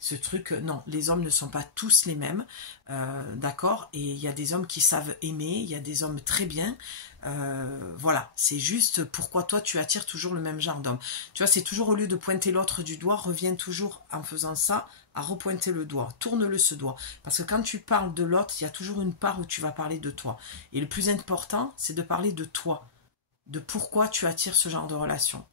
ce truc. Non, les hommes ne sont pas tous les mêmes, d'accord. Et il y a des hommes qui savent aimer, il y a des hommes très bien. Voilà, c'est juste pourquoi toi tu attires toujours le même genre d'homme. Tu vois, c'est toujours au lieu de pointer l'autre du doigt, reviens toujours en faisant ça à repointer le doigt, tourne-le ce doigt. Parce que quand tu parles de l'autre, il y a toujours une part où tu vas parler de toi. Et le plus important, c'est de parler de toi. De pourquoi tu attires ce genre de relation.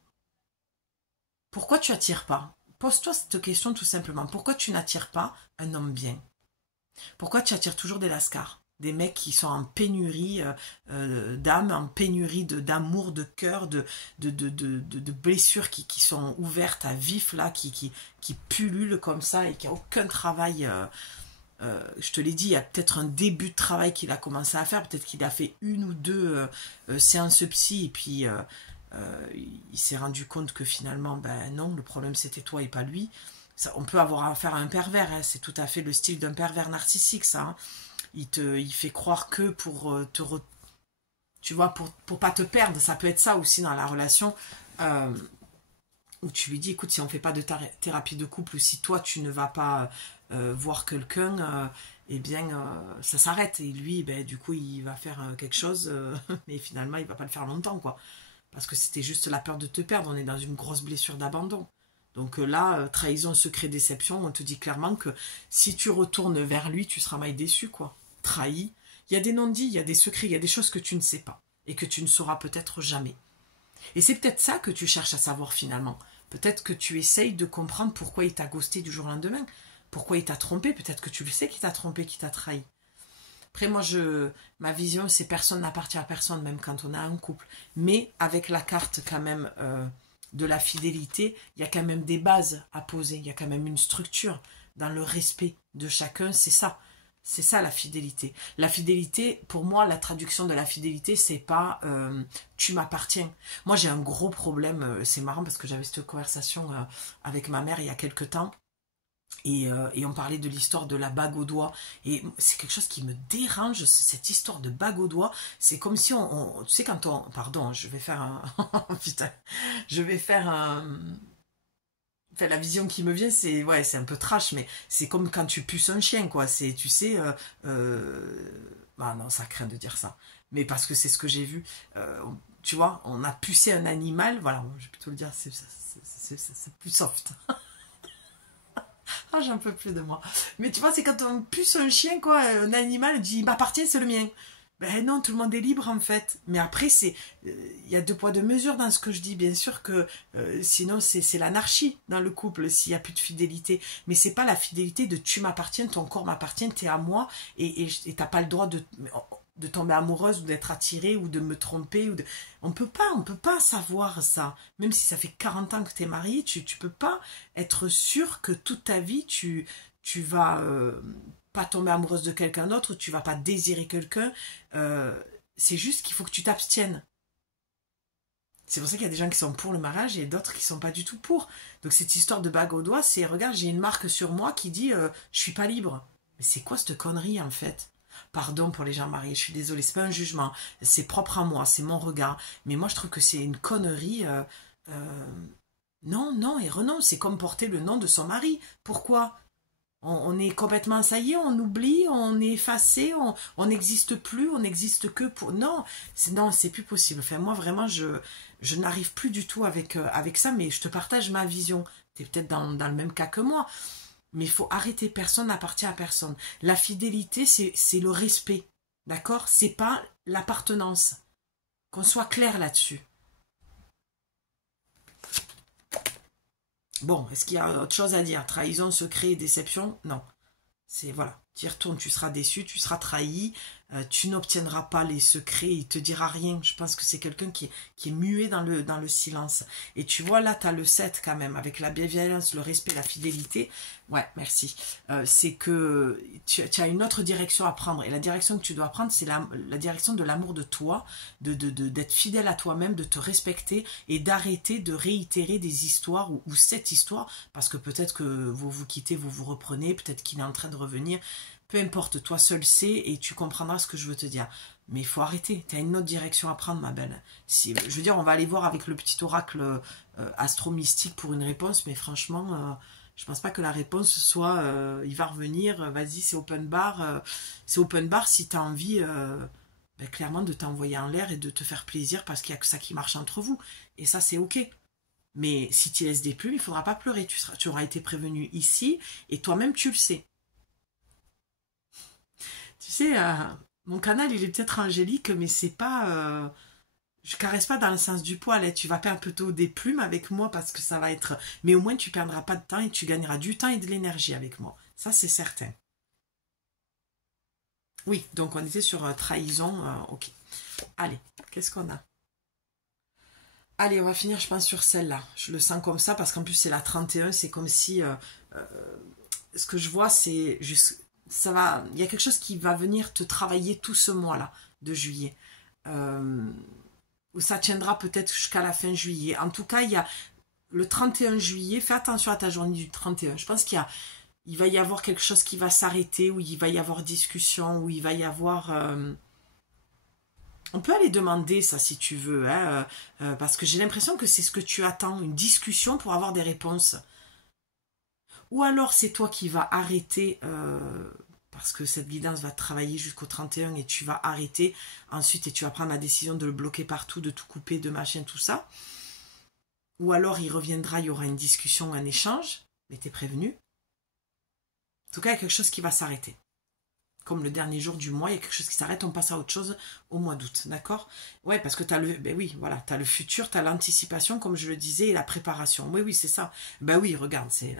Pourquoi tu attires pas? Pose-toi cette question tout simplement. Pourquoi tu n'attires pas un homme bien? Pourquoi tu attires toujours des lascars? Des mecs qui sont en pénurie d'âme, en pénurie d'amour, de cœur, de blessures qui sont ouvertes à vif, là, qui pullulent comme ça et qui n'ont aucun travail... je te l'ai dit, il y a peut-être un début de travail qu'il a commencé à faire, peut-être qu'il a fait 1 ou 2 séances psy, et puis il s'est rendu compte que finalement, ben non, le problème c'était toi et pas lui. Ça, on peut avoir affaire à un pervers, hein, c'est tout à fait le style d'un pervers narcissique, ça. Hein. Il fait croire que pour tu vois, pour pas te perdre, ça peut être ça aussi dans la relation, où tu lui dis, écoute, si on fait pas de thérapie de couple, ou si toi tu ne vas pas... voir quelqu'un, eh bien, ça s'arrête. Et lui, ben, du coup, il va faire quelque chose, mais finalement, il va pas le faire longtemps, quoi. Parce que c'était juste la peur de te perdre. On est dans une grosse blessure d'abandon. Donc là, trahison, secret, déception, on te dit clairement que si tu retournes vers lui, tu seras mal déçu, quoi. Trahi. Il y a des non-dits, il y a des secrets, il y a des choses que tu ne sais pas. Et que tu ne sauras peut-être jamais. Et c'est peut-être ça que tu cherches à savoir, finalement. Peut-être que tu essayes de comprendre pourquoi il t'a ghosté du jour au lendemain. Pourquoi il t'a trompé? Peut-être que tu le sais qu'il t'a trompé, qu'il t'a trahi. Après, moi, ma vision, c'est personne n'appartient à personne, même quand on a un couple. Mais avec la carte, quand même, de la fidélité, il y a quand même des bases à poser. Il y a quand même une structure dans le respect de chacun. C'est ça. C'est ça, la fidélité. La fidélité, pour moi, la traduction de la fidélité, c'est pas tu m'appartiens. Moi, j'ai un gros problème. C'est marrant parce que j'avais cette conversation avec ma mère il y a quelques temps. Et on parlait de l'histoire de la bague au doigt. Et c'est quelque chose qui me dérange, cette histoire de bague au doigt. C'est comme si tu sais, quand on... Pardon, je vais faire un... Putain. Je vais faire un... Enfin, la vision qui me vient, c'est... Ouais, c'est un peu trash, mais c'est comme quand tu puces un chien, quoi. C'est, tu sais... Ah non, ça craint de dire ça. Mais parce que c'est ce que j'ai vu. Tu vois, on a pucé un animal. Voilà, je vais plutôt le dire, c'est plus soft. Ah, j'en peux plus de moi. Mais tu vois, c'est quand on puce un chien, quoi, un animal, dit, il m'appartient, c'est le mien. Ben non, tout le monde est libre, en fait. Mais après, il y a 2 poids 2 mesures dans ce que je dis. Bien sûr que sinon, c'est l'anarchie dans le couple, s'il n'y a plus de fidélité. Mais c'est pas la fidélité de tu m'appartiens, ton corps m'appartient, t'es à moi, et t'as pas le droit de tomber amoureuse ou d'être attirée ou de me tromper. On peut pas savoir ça. Même si ça fait 40 ans que tu es mariée, tu peux pas être sûr que toute ta vie, tu vas pas tomber amoureuse de quelqu'un d'autre, tu vas pas désirer quelqu'un. C'est juste qu'il faut que tu t'abstiennes. C'est pour ça qu'il y a des gens qui sont pour le mariage et d'autres qui sont pas du tout pour. Donc cette histoire de bague au doigt, c'est regarde, j'ai une marque sur moi qui dit je suis pas libre. Mais c'est quoi cette connerie en fait? Pardon pour les gens mariés, je suis désolée, c'est pas un jugement, c'est propre à moi, c'est mon regard. Mais moi je trouve que c'est une connerie. Non, non et renonce, c'est comme porter le nom de son mari. Pourquoi? On est complètement, ça y est, on oublie, on est effacé, on n'existe plus, on n'existe que pour... Non, c'est plus possible. Enfin, moi, vraiment, je n'arrive plus du tout avec ça, mais je te partage ma vision. Tu es peut-être dans le même cas que moi. Mais il faut arrêter, personne n'appartient à personne. La fidélité, c'est le respect, d'accord? C'est pas l'appartenance. Qu'on soit clair là-dessus. Bon, est-ce qu'il y a autre chose à dire? Trahison, secret, déception? Non. C'est voilà, tu y retournes, tu seras déçu, tu seras trahi, tu n'obtiendras pas les secrets, il te dira rien. Je pense que c'est quelqu'un qui est muet dans le silence. Et tu vois, là, tu as le 7 quand même, avec la bienveillance, le respect, la fidélité. Ouais, merci. C'est que tu as une autre direction à prendre. Et la direction que tu dois prendre, c'est la direction de l'amour de toi, d'être fidèle à toi-même, de te respecter et d'arrêter de réitérer des histoires ou cette histoire, parce que peut-être que vous vous quittez, vous vous reprenez, peut-être qu'il est en train de revenir. Peu importe, toi seul sais et tu comprendras ce que je veux te dire. Mais il faut arrêter, tu as une autre direction à prendre, ma belle. Je veux dire, on va aller voir avec le petit oracle astro-mystique pour une réponse, mais franchement, je pense pas que la réponse soit il va revenir, vas-y, c'est open bar. C'est open bar si tu as envie clairement de t'envoyer en l'air et de te faire plaisir parce qu'il n'y a que ça qui marche entre vous. Et ça, c'est ok. Mais si tu laisses des plumes, il ne faudra pas pleurer. Tu auras été prévenu ici et toi-même, tu le sais. Tu sais, mon canal, il est peut-être angélique, mais c'est pas... je caresse pas dans le sens du poil. Hein. Tu vas perdre plutôt des plumes avec moi parce que ça va être... Mais au moins, tu perdras pas de temps et tu gagneras du temps et de l'énergie avec moi. Ça, c'est certain. Oui, donc on était sur trahison. Ok. Allez, qu'est-ce qu'on a? Allez, on va finir, je pense, sur celle-là. Je le sens comme ça parce qu'en plus, c'est la 31. C'est comme si... ce que je vois, c'est juste... Ça va, il y a quelque chose qui va venir te travailler tout ce mois-là de juillet. Où ça tiendra peut-être jusqu'à la fin juillet. En tout cas, il y a le 31 juillet. Fais attention à ta journée du 31. Je pense il va y avoir quelque chose qui va s'arrêter, où il va y avoir discussion, où il va y avoir... On peut aller demander ça si tu veux, hein, parce que j'ai l'impression que c'est ce que tu attends, une discussion pour avoir des réponses. Ou alors c'est toi qui vas arrêter, parce que cette guidance va travailler jusqu'au 31 et tu vas arrêter ensuite et tu vas prendre la décision de le bloquer partout, de tout couper, de machin, tout ça. Ou alors il reviendra, il y aura une discussion, un échange, mais t'es prévenu. En tout cas, il y a quelque chose qui va s'arrêter. Comme le dernier jour du mois, il y a quelque chose qui s'arrête, on passe à autre chose au mois d'août, d'accord? Ouais, parce que tu as le, ben oui, voilà, tu as le futur, tu as l'anticipation, comme je le disais, et la préparation. Oui, oui, c'est ça. Ben oui, regarde, c'est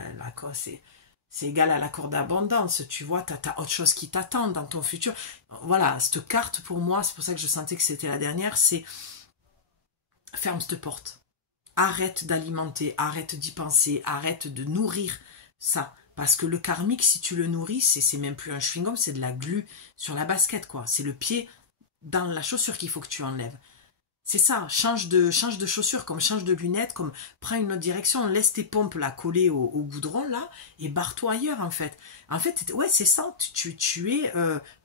égal à l'accord d'abondance, tu vois, tu as autre chose qui t'attend dans ton futur. Voilà, cette carte, pour moi, c'est pour ça que je sentais que c'était la dernière, c'est ferme cette porte. Arrête d'alimenter, arrête d'y penser, arrête de nourrir ça. Parce que le karmique, si tu le nourris, c'est même plus un chewing-gum, c'est de la glu sur la basket, quoi. C'est le pied dans la chaussure qu'il faut que tu enlèves. C'est ça, change de chaussure, comme change de lunettes, comme prends une autre direction, laisse tes pompes là collées au goudron là, et barre-toi ailleurs en fait. En fait, ouais, c'est ça, tu es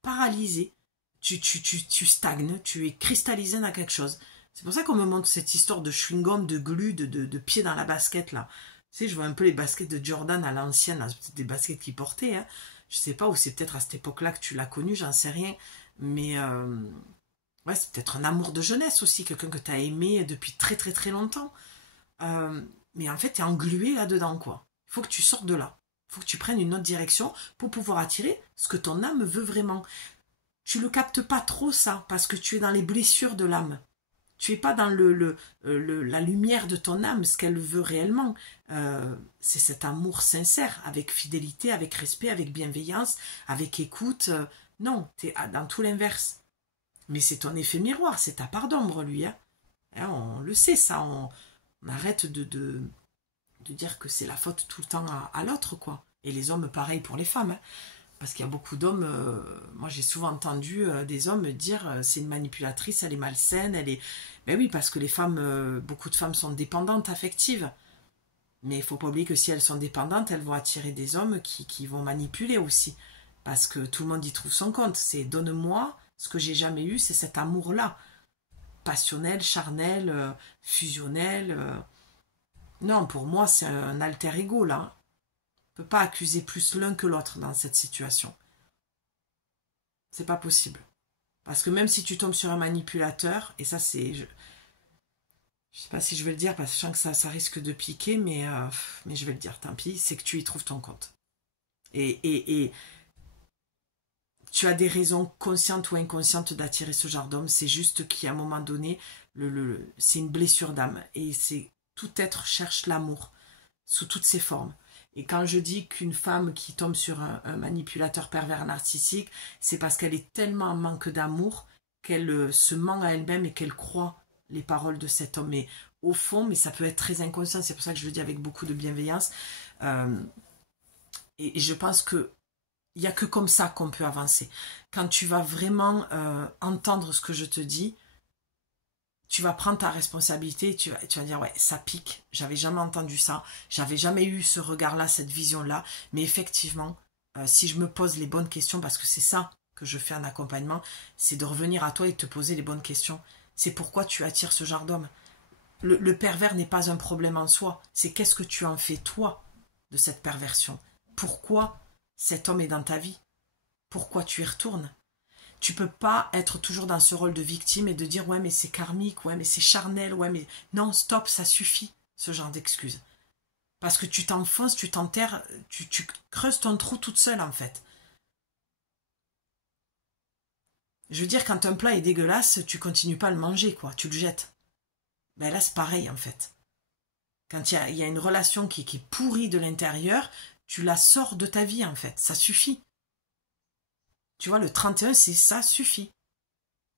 paralysé, tu stagnes, tu es cristallisé dans quelque chose. C'est pour ça qu'on me montre cette histoire de chewing-gum, de glu, de pied dans la basket là. Tu sais, je vois un peu les baskets de Jordan à l'ancienne, c'est peut-être des baskets qu'il portait, hein. Je sais pas, ou c'est peut-être à cette époque-là que tu l'as connu, j'en sais rien. Mais ouais, c'est peut-être un amour de jeunesse aussi, quelqu'un que tu as aimé depuis très très très longtemps. Mais en fait, tu es englué là-dedans, quoi. Il faut que tu sortes de là. Il faut que tu prennes une autre direction pour pouvoir attirer ce que ton âme veut vraiment. Tu le captes pas trop, ça, parce que tu es dans les blessures de l'âme. Tu n'es pas dans la lumière de ton âme, ce qu'elle veut réellement. C'est cet amour sincère, avec fidélité, avec respect, avec bienveillance, avec écoute. Non, tu es dans tout l'inverse. Mais c'est ton effet miroir, c'est ta part d'ombre, lui. Hein. On le sait, ça. On arrête de dire que c'est la faute tout le temps à l'autre, quoi. Et les hommes, pareil pour les femmes. Hein. Parce qu'il y a beaucoup d'hommes, moi j'ai souvent entendu des hommes dire c'est une manipulatrice, elle est malsaine, elle est... Ben oui, parce que les femmes, beaucoup de femmes sont dépendantes affectives. Mais il ne faut pas oublier que si elles sont dépendantes, elles vont attirer des hommes qui vont manipuler aussi. Parce que tout le monde y trouve son compte. C'est donne-moi ce que j'ai jamais eu, c'est cet amour-là. Passionnel, charnel, fusionnel. Non, pour moi, c'est un alter ego, là. On ne peut pas accuser plus l'un que l'autre dans cette situation. C'est pas possible. Parce que même si tu tombes sur un manipulateur, et ça c'est... Je sais pas si je vais le dire parce que je sens que ça risque de piquer, mais je vais le dire, tant pis, c'est que tu y trouves ton compte. Et tu as des raisons conscientes ou inconscientes d'attirer ce genre d'homme, c'est juste qu'à un moment donné, c'est une blessure d'âme. Et c'est tout être cherche l'amour, sous toutes ses formes. Et quand je dis qu'une femme qui tombe sur un manipulateur pervers narcissique, c'est parce qu'elle est tellement en manque d'amour qu'elle se ment à elle-même et qu'elle croit les paroles de cet homme. Mais au fond, mais ça peut être très inconscient, c'est pour ça que je le dis avec beaucoup de bienveillance. Et je pense que il n'y a que comme ça qu'on peut avancer. Quand tu vas vraiment entendre ce que je te dis, tu vas prendre ta responsabilité et tu vas dire ouais, ça pique, j'avais jamais entendu ça, j'avais jamais eu ce regard-là, cette vision-là, mais effectivement, si je me pose les bonnes questions, parce que c'est ça que je fais en accompagnement, c'est de revenir à toi et de te poser les bonnes questions. C'est pourquoi tu attires ce genre d'homme. Le pervers n'est pas un problème en soi, c'est qu'est-ce que tu en fais toi de cette perversion. Pourquoi cet homme est dans ta vie? Pourquoi tu y retournes? Tu peux pas être toujours dans ce rôle de victime et de dire ouais mais c'est karmique, ouais mais c'est charnel, ouais mais... Non, stop, ça suffit, ce genre d'excuses. Parce que tu t'enfonces, tu t'enterres, tu creuses ton trou toute seule en fait. Je veux dire, quand un plat est dégueulasse, tu continues pas à le manger, quoi, tu le jettes. Ben là c'est pareil en fait. Quand il y a une relation qui est pourrie de l'intérieur, tu la sors de ta vie en fait, ça suffit. Tu vois, le 31, c'est ça suffit.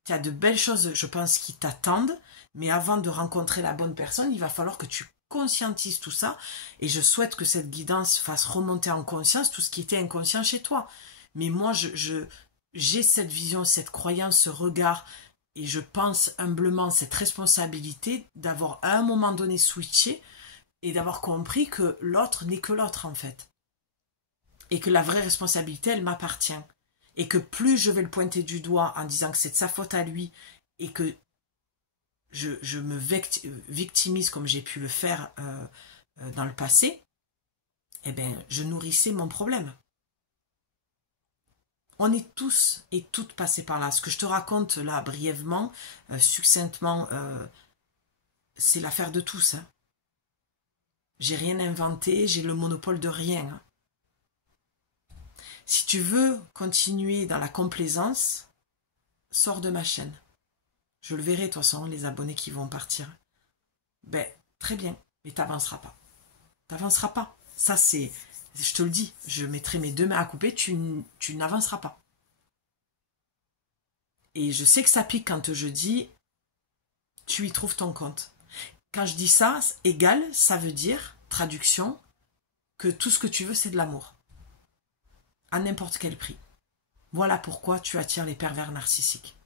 Il y a de belles choses, je pense, qui t'attendent, mais avant de rencontrer la bonne personne, il va falloir que tu conscientises tout ça, et je souhaite que cette guidance fasse remonter en conscience tout ce qui était inconscient chez toi. Mais moi, j'ai cette vision, cette croyance, ce regard, et je pense humblement cette responsabilité d'avoir à un moment donné switché, et d'avoir compris que l'autre n'est que l'autre, en fait. Et que la vraie responsabilité, elle m'appartient. Et que plus je vais le pointer du doigt en disant que c'est de sa faute à lui et que je me victimise comme j'ai pu le faire dans le passé, eh bien, je nourrissais mon problème. On est tous et toutes passés par là. Ce que je te raconte là, brièvement, succinctement, c'est l'affaire de tous. Hein. J'ai rien inventé, j'ai le monopole de rien. Hein. Si tu veux continuer dans la complaisance, sors de ma chaîne. Je le verrai de toute façon, les abonnés qui vont partir. Ben, très bien, mais t'avanceras pas. T'avanceras pas. Ça, c'est, je te le dis, je mettrai mes 2 mains à couper, tu n'avanceras pas. Et je sais que ça pique quand je dis, tu y trouves ton compte. Quand je dis ça, égal, ça veut dire, traduction, que tout ce que tu veux, c'est de l'amour. À n'importe quel prix. Voilà pourquoi tu attires les pervers narcissiques.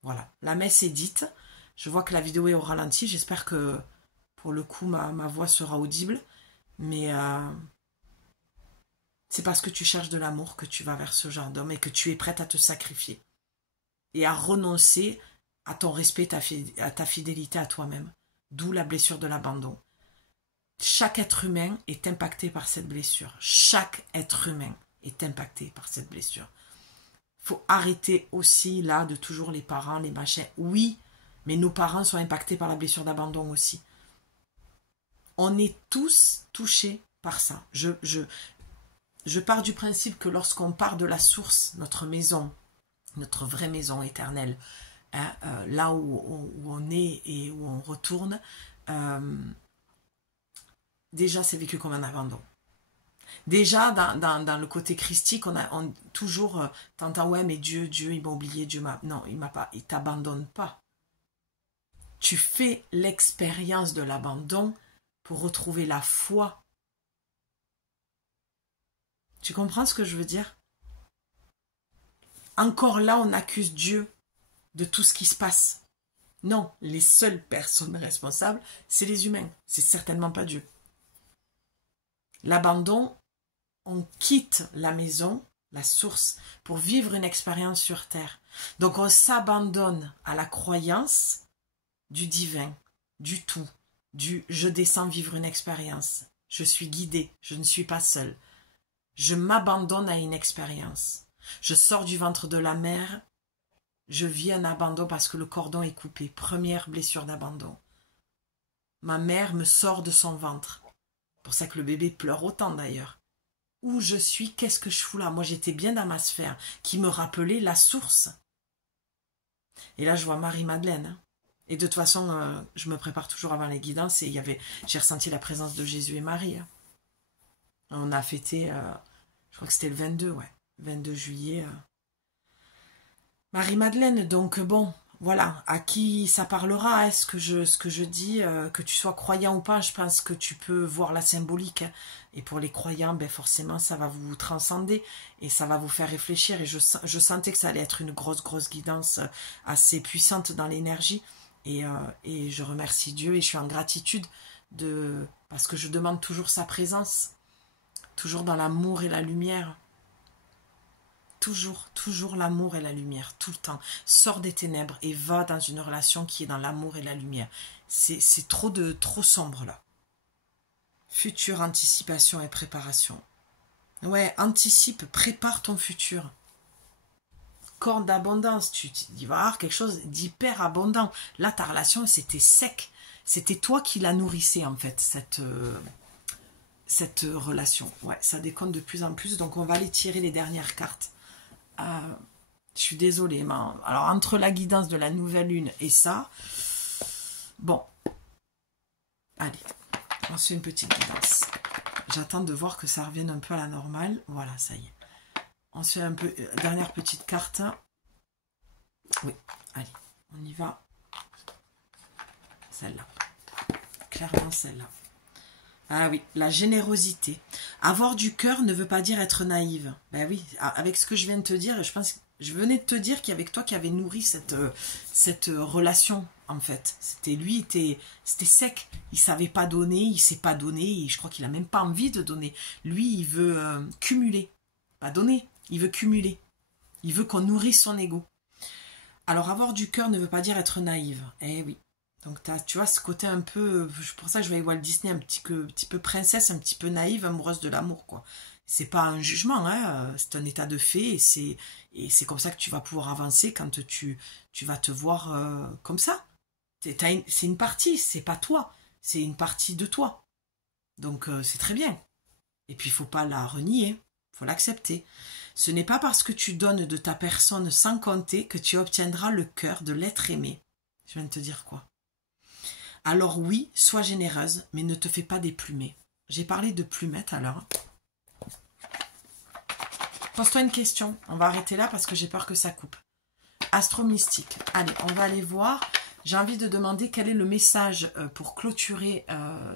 Voilà, la messe est dite. Je vois que la vidéo est au ralenti. J'espère que pour le coup ma voix sera audible. Mais c'est parce que tu cherches de l'amour que tu vas vers ce genre d'homme et que tu es prête à te sacrifier. Et à renoncer à ton respect, à ta fidélité à toi-même. D'où la blessure de l'abandon. Chaque être humain est impacté par cette blessure. Chaque être humain est impacté par cette blessure. Il faut arrêter aussi là de toujours les parents, les machins. Oui, mais nos parents sont impactés par la blessure d'abandon aussi. On est tous touchés par ça. Je pars du principe que lorsqu'on part de la source, notre maison, notre vraie maison éternelle, hein, là où on est et où on retourne, déjà c'est vécu comme un abandon. Déjà, dans le côté christique, on toujours t'entends ouais mais Dieu il m'a oublié, Dieu m'a... Non, il t'abandonne pas. Tu fais l'expérience de l'abandon pour retrouver la foi. Tu comprends ce que je veux dire? Encore là, on accuse Dieu de tout ce qui se passe. Non, les seules personnes responsables, c'est les humains. C'est certainement pas Dieu. L'abandon, on quitte la maison, la source, pour vivre une expérience sur terre. Donc on s'abandonne à la croyance du divin, du tout, du je descends vivre une expérience. Je suis guidé, je ne suis pas seul. Je m'abandonne à une expérience. Je sors du ventre de la mère, je vis un abandon parce que le cordon est coupé. Première blessure d'abandon. Ma mère me sort de son ventre. C'est pour ça que le bébé pleure autant d'ailleurs. Où je suis, qu'est-ce que je fous là? Moi j'étais bien dans ma sphère, qui me rappelait la source. Et là je vois Marie-Madeleine. Hein. Et de toute façon, je me prépare toujours avant les guidances et j'ai ressenti la présence de Jésus et Marie. Hein. On a fêté, je crois que c'était le 22, ouais. 22 juillet. Marie-Madeleine, donc bon, voilà, à qui ça parlera, hein, ce que je dis, que tu sois croyant ou pas, je pense que tu peux voir la symbolique. Hein. Et pour les croyants, ben forcément, ça va vous transcender et ça va vous faire réfléchir. Et je sentais que ça allait être une grosse guidance assez puissante dans l'énergie. Et je remercie Dieu et je suis en gratitude parce que je demande toujours sa présence, toujours dans l'amour et la lumière. Toujours l'amour et la lumière, tout le temps. Sors des ténèbres et va dans une relation qui est dans l'amour et la lumière. C'est trop sombre là. Future anticipation et préparation. Ouais, anticipe, prépare ton futur. Corde d'abondance, tu vas avoir quelque chose d'hyper abondant. Là, ta relation, c'était sec. C'était toi qui la nourrissais en fait, cette relation. Ouais, ça déconne de plus en plus, donc on va aller tirer les dernières cartes. Je suis désolée, mais alors entre la guidance de la nouvelle lune et ça, bon, allez, on se fait une petite guidance. J'attends de voir que ça revienne un peu à la normale. Voilà, ça y est. On se fait un peu, dernière petite carte. Oui, allez, on y va. Celle-là, clairement celle-là. Ah oui, la générosité. Avoir du cœur ne veut pas dire être naïve. Ben oui, avec ce que je viens de te dire, je venais de te dire qu'il y avait que toi qui avait nourri cette relation, en fait. C'était sec. Il savait pas donner, il sait pas donner, et je crois qu'il a même pas envie de donner. Lui, il veut cumuler. Pas donner, il veut cumuler. Il veut qu'on nourrisse son ego. Alors, avoir du cœur ne veut pas dire être naïve. Eh oui. Donc, tu vois, ce côté un peu... Pour ça, je voyais Walt Disney un petit peu princesse, un petit peu naïve, amoureuse de l'amour, quoi. C'est pas un jugement, hein, c'est un état de fait, et c'est comme ça que tu vas pouvoir avancer quand tu vas te voir comme ça. C'est une partie, c'est pas toi, c'est une partie de toi. Donc, c'est très bien. Et puis, il faut pas la renier, il faut l'accepter. Ce n'est pas parce que tu donnes de ta personne sans compter que tu obtiendras le cœur de l'être aimé. Je viens de te dire quoi? Alors oui, sois généreuse, mais ne te fais pas déplumer. J'ai parlé de plumettes alors. Pose-toi une question. On va arrêter là parce que j'ai peur que ça coupe. Astro mystique. Allez, on va aller voir. J'ai envie de demander quel est le message pour clôturer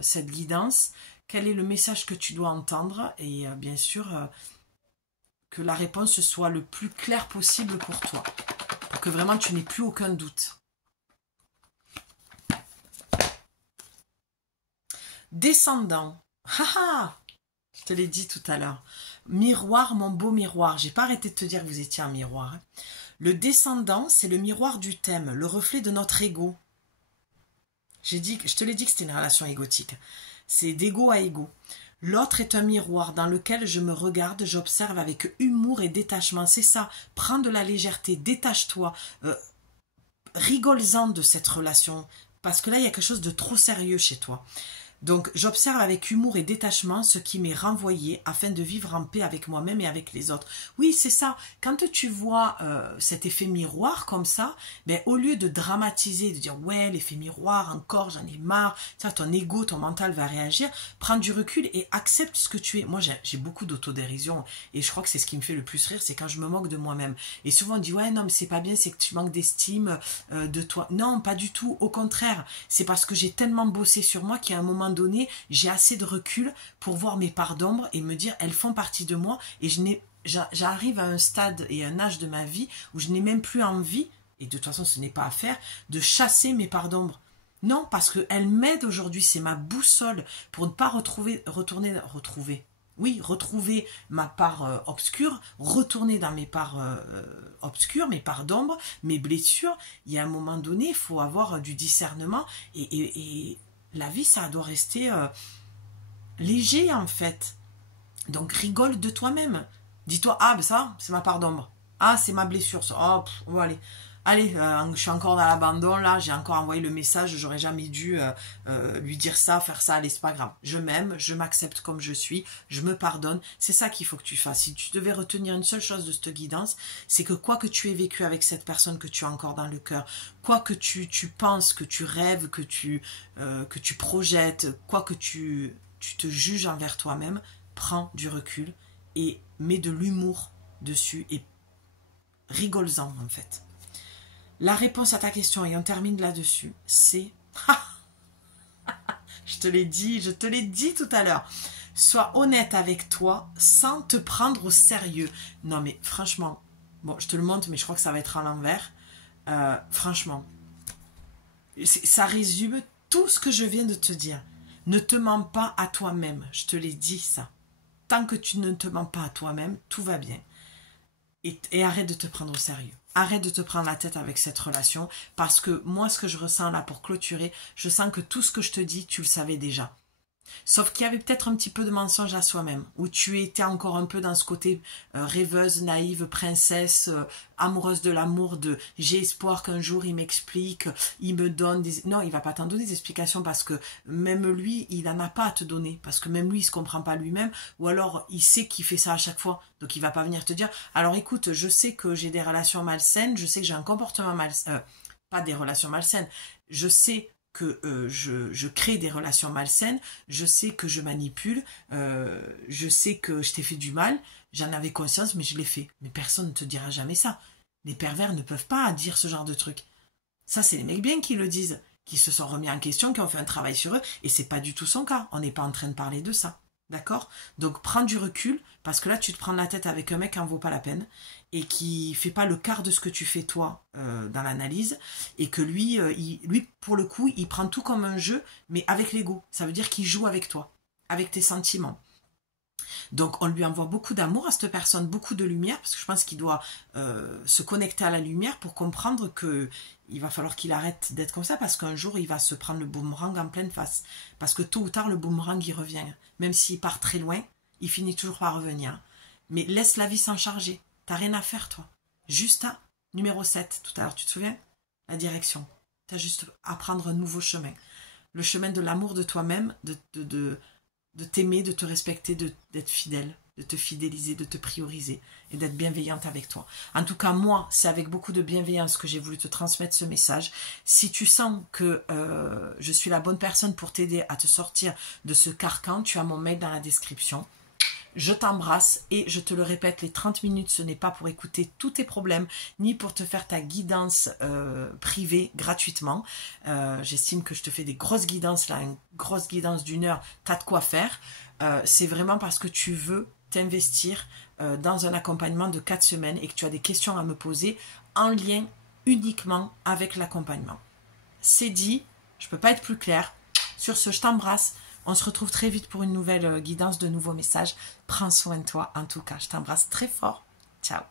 cette guidance. Quel est le message que tu dois entendre. Et bien sûr, que la réponse soit le plus claire possible pour toi. Pour que vraiment tu n'aies plus aucun doute. Descendant. Haha, je te l'ai dit tout à l'heure. Miroir, mon beau miroir. J'ai pas arrêté de te dire que vous étiez un miroir. Le descendant, c'est le miroir du thème, le reflet de notre ego. Je te l'ai dit que c'était une relation égotique. C'est d'ego à ego. L'autre est un miroir dans lequel je me regarde, j'observe avec humour et détachement. C'est ça. Prends de la légèreté, détache-toi. Rigole-en de cette relation. Parce que là, il y a quelque chose de trop sérieux chez toi. Donc, j'observe avec humour et détachement ce qui m'est renvoyé afin de vivre en paix avec moi-même et avec les autres. Oui, c'est ça. Quand tu vois cet effet miroir comme ça, ben, au lieu de dramatiser, de dire « ouais, l'effet miroir, encore, j'en ai marre », ça, ton ego, ton mental va réagir, prends du recul et accepte ce que tu es. Moi, j'ai beaucoup d'autodérision et je crois que c'est ce qui me fait le plus rire, c'est quand je me moque de moi-même. Et souvent, on dit « ouais, non, mais c'est pas bien, c'est que tu manques d'estime de toi ». Non, pas du tout. Au contraire, c'est parce que j'ai tellement bossé sur moi qu'à un moment donné, j'ai assez de recul pour voir mes parts d'ombre et me dire elles font partie de moi et je n'ai j'arrive à un stade et un âge de ma vie où je n'ai même plus envie, et de toute façon ce n'est pas à faire, de chasser mes parts d'ombre. Non, parce qu'elle m'aide aujourd'hui, c'est ma boussole pour ne pas retrouver ma part obscure, retourner dans mes parts obscures, mes parts d'ombre, mes blessures. Il y a un moment donné, il faut avoir du discernement et la vie, ça doit rester léger en fait. Donc rigole de toi-même. Dis-toi, ah ben ça, c'est ma part d'ombre. Ah, c'est ma blessure. Ça. Oh, bon, allez, je suis encore dans l'abandon là, j'ai encore envoyé le message, j'aurais jamais dû lui dire ça, faire ça, allez, c'est pas grave. Je m'aime, je m'accepte comme je suis, je me pardonne. C'est ça qu'il faut que tu fasses. Si tu devais retenir une seule chose de cette guidance, c'est que quoi que tu aies vécu avec cette personne que tu as encore dans le cœur, quoi que tu penses, que tu rêves, que tu projettes, quoi que tu te juges envers toi-même, prends du recul et mets de l'humour dessus et rigole-en en fait. La réponse à ta question, et on termine là-dessus, c'est... je te l'ai dit tout à l'heure. Sois honnête avec toi sans te prendre au sérieux. Non mais franchement, bon je te le montre mais je crois que ça va être à l'envers. Franchement, ça résume tout ce que je viens de te dire. Ne te mens pas à toi-même, je te l'ai dit ça. Tant que tu ne te mens pas à toi-même, tout va bien. Et arrête de te prendre au sérieux. Arrête de te prendre la tête avec cette relation parce que moi, ce que je ressens là pour clôturer, je sens que tout ce que je te dis, tu le savais déjà. Sauf qu'il y avait peut-être un petit peu de mensonge à soi-même, où tu étais encore un peu dans ce côté rêveuse, naïve, princesse, amoureuse de l'amour, de j'ai espoir qu'un jour il m'explique, il me donne des... Non, il va pas t'en donner des explications parce que même lui, il n'en a pas à te donner, parce que même lui, il se comprend pas lui-même, ou alors il sait qu'il fait ça à chaque fois, donc il va pas venir te dire, alors écoute, je sais que j'ai des relations malsaines, je sais que j'ai un comportement malsain, pas des relations malsaines, je sais que je crée des relations malsaines, je sais que je manipule, je sais que je t'ai fait du mal, j'en avais conscience, mais je l'ai fait. Mais personne ne te dira jamais ça. Les pervers ne peuvent pas dire ce genre de truc. Ça, c'est les mecs bien qui le disent, qui se sont remis en question, qui ont fait un travail sur eux, et c'est pas du tout son cas. On n'est pas en train de parler de ça. D'accord? Donc prends du recul, parce que là tu te prends la tête avec un mec qui en vaut pas la peine, et qui fait pas le quart de ce que tu fais toi dans l'analyse, et que lui, lui, pour le coup, il prend tout comme un jeu, mais avec l'ego. Ça veut dire qu'il joue avec toi, avec tes sentiments. Donc on lui envoie beaucoup d'amour à cette personne, beaucoup de lumière, parce que je pense qu'il doit se connecter à la lumière pour comprendre que il va falloir qu'il arrête d'être comme ça, parce qu'un jour il va se prendre le boomerang en pleine face. Parce que tôt ou tard le boomerang il revient. Même s'il part très loin, il finit toujours par revenir. Mais laisse la vie s'en charger. T'as rien à faire toi. Juste à numéro 7, tout à l'heure, tu te souviens? La direction. T'as juste à prendre un nouveau chemin. Le chemin de l'amour de toi-même, de t'aimer, de te respecter, d'être fidèle, de te fidéliser, de te prioriser et d'être bienveillante avec toi. En tout cas, moi, c'est avec beaucoup de bienveillance que j'ai voulu te transmettre ce message. Si tu sens que je suis la bonne personne pour t'aider à te sortir de ce carcan, tu as mon mail dans la description. Je t'embrasse et je te le répète, les 30 minutes, ce n'est pas pour écouter tous tes problèmes, ni pour te faire ta guidance privée gratuitement. J'estime que je te fais des grosses guidances, là, une grosse guidance d'1 heure, t'as de quoi faire. C'est vraiment parce que tu veux t'investir dans un accompagnement de 4 semaines et que tu as des questions à me poser en lien uniquement avec l'accompagnement. C'est dit, je ne peux pas être plus claire. Sur ce, je t'embrasse. On se retrouve très vite pour une nouvelle guidance, de nouveaux messages. Prends soin de toi en tout cas. Je t'embrasse très fort. Ciao.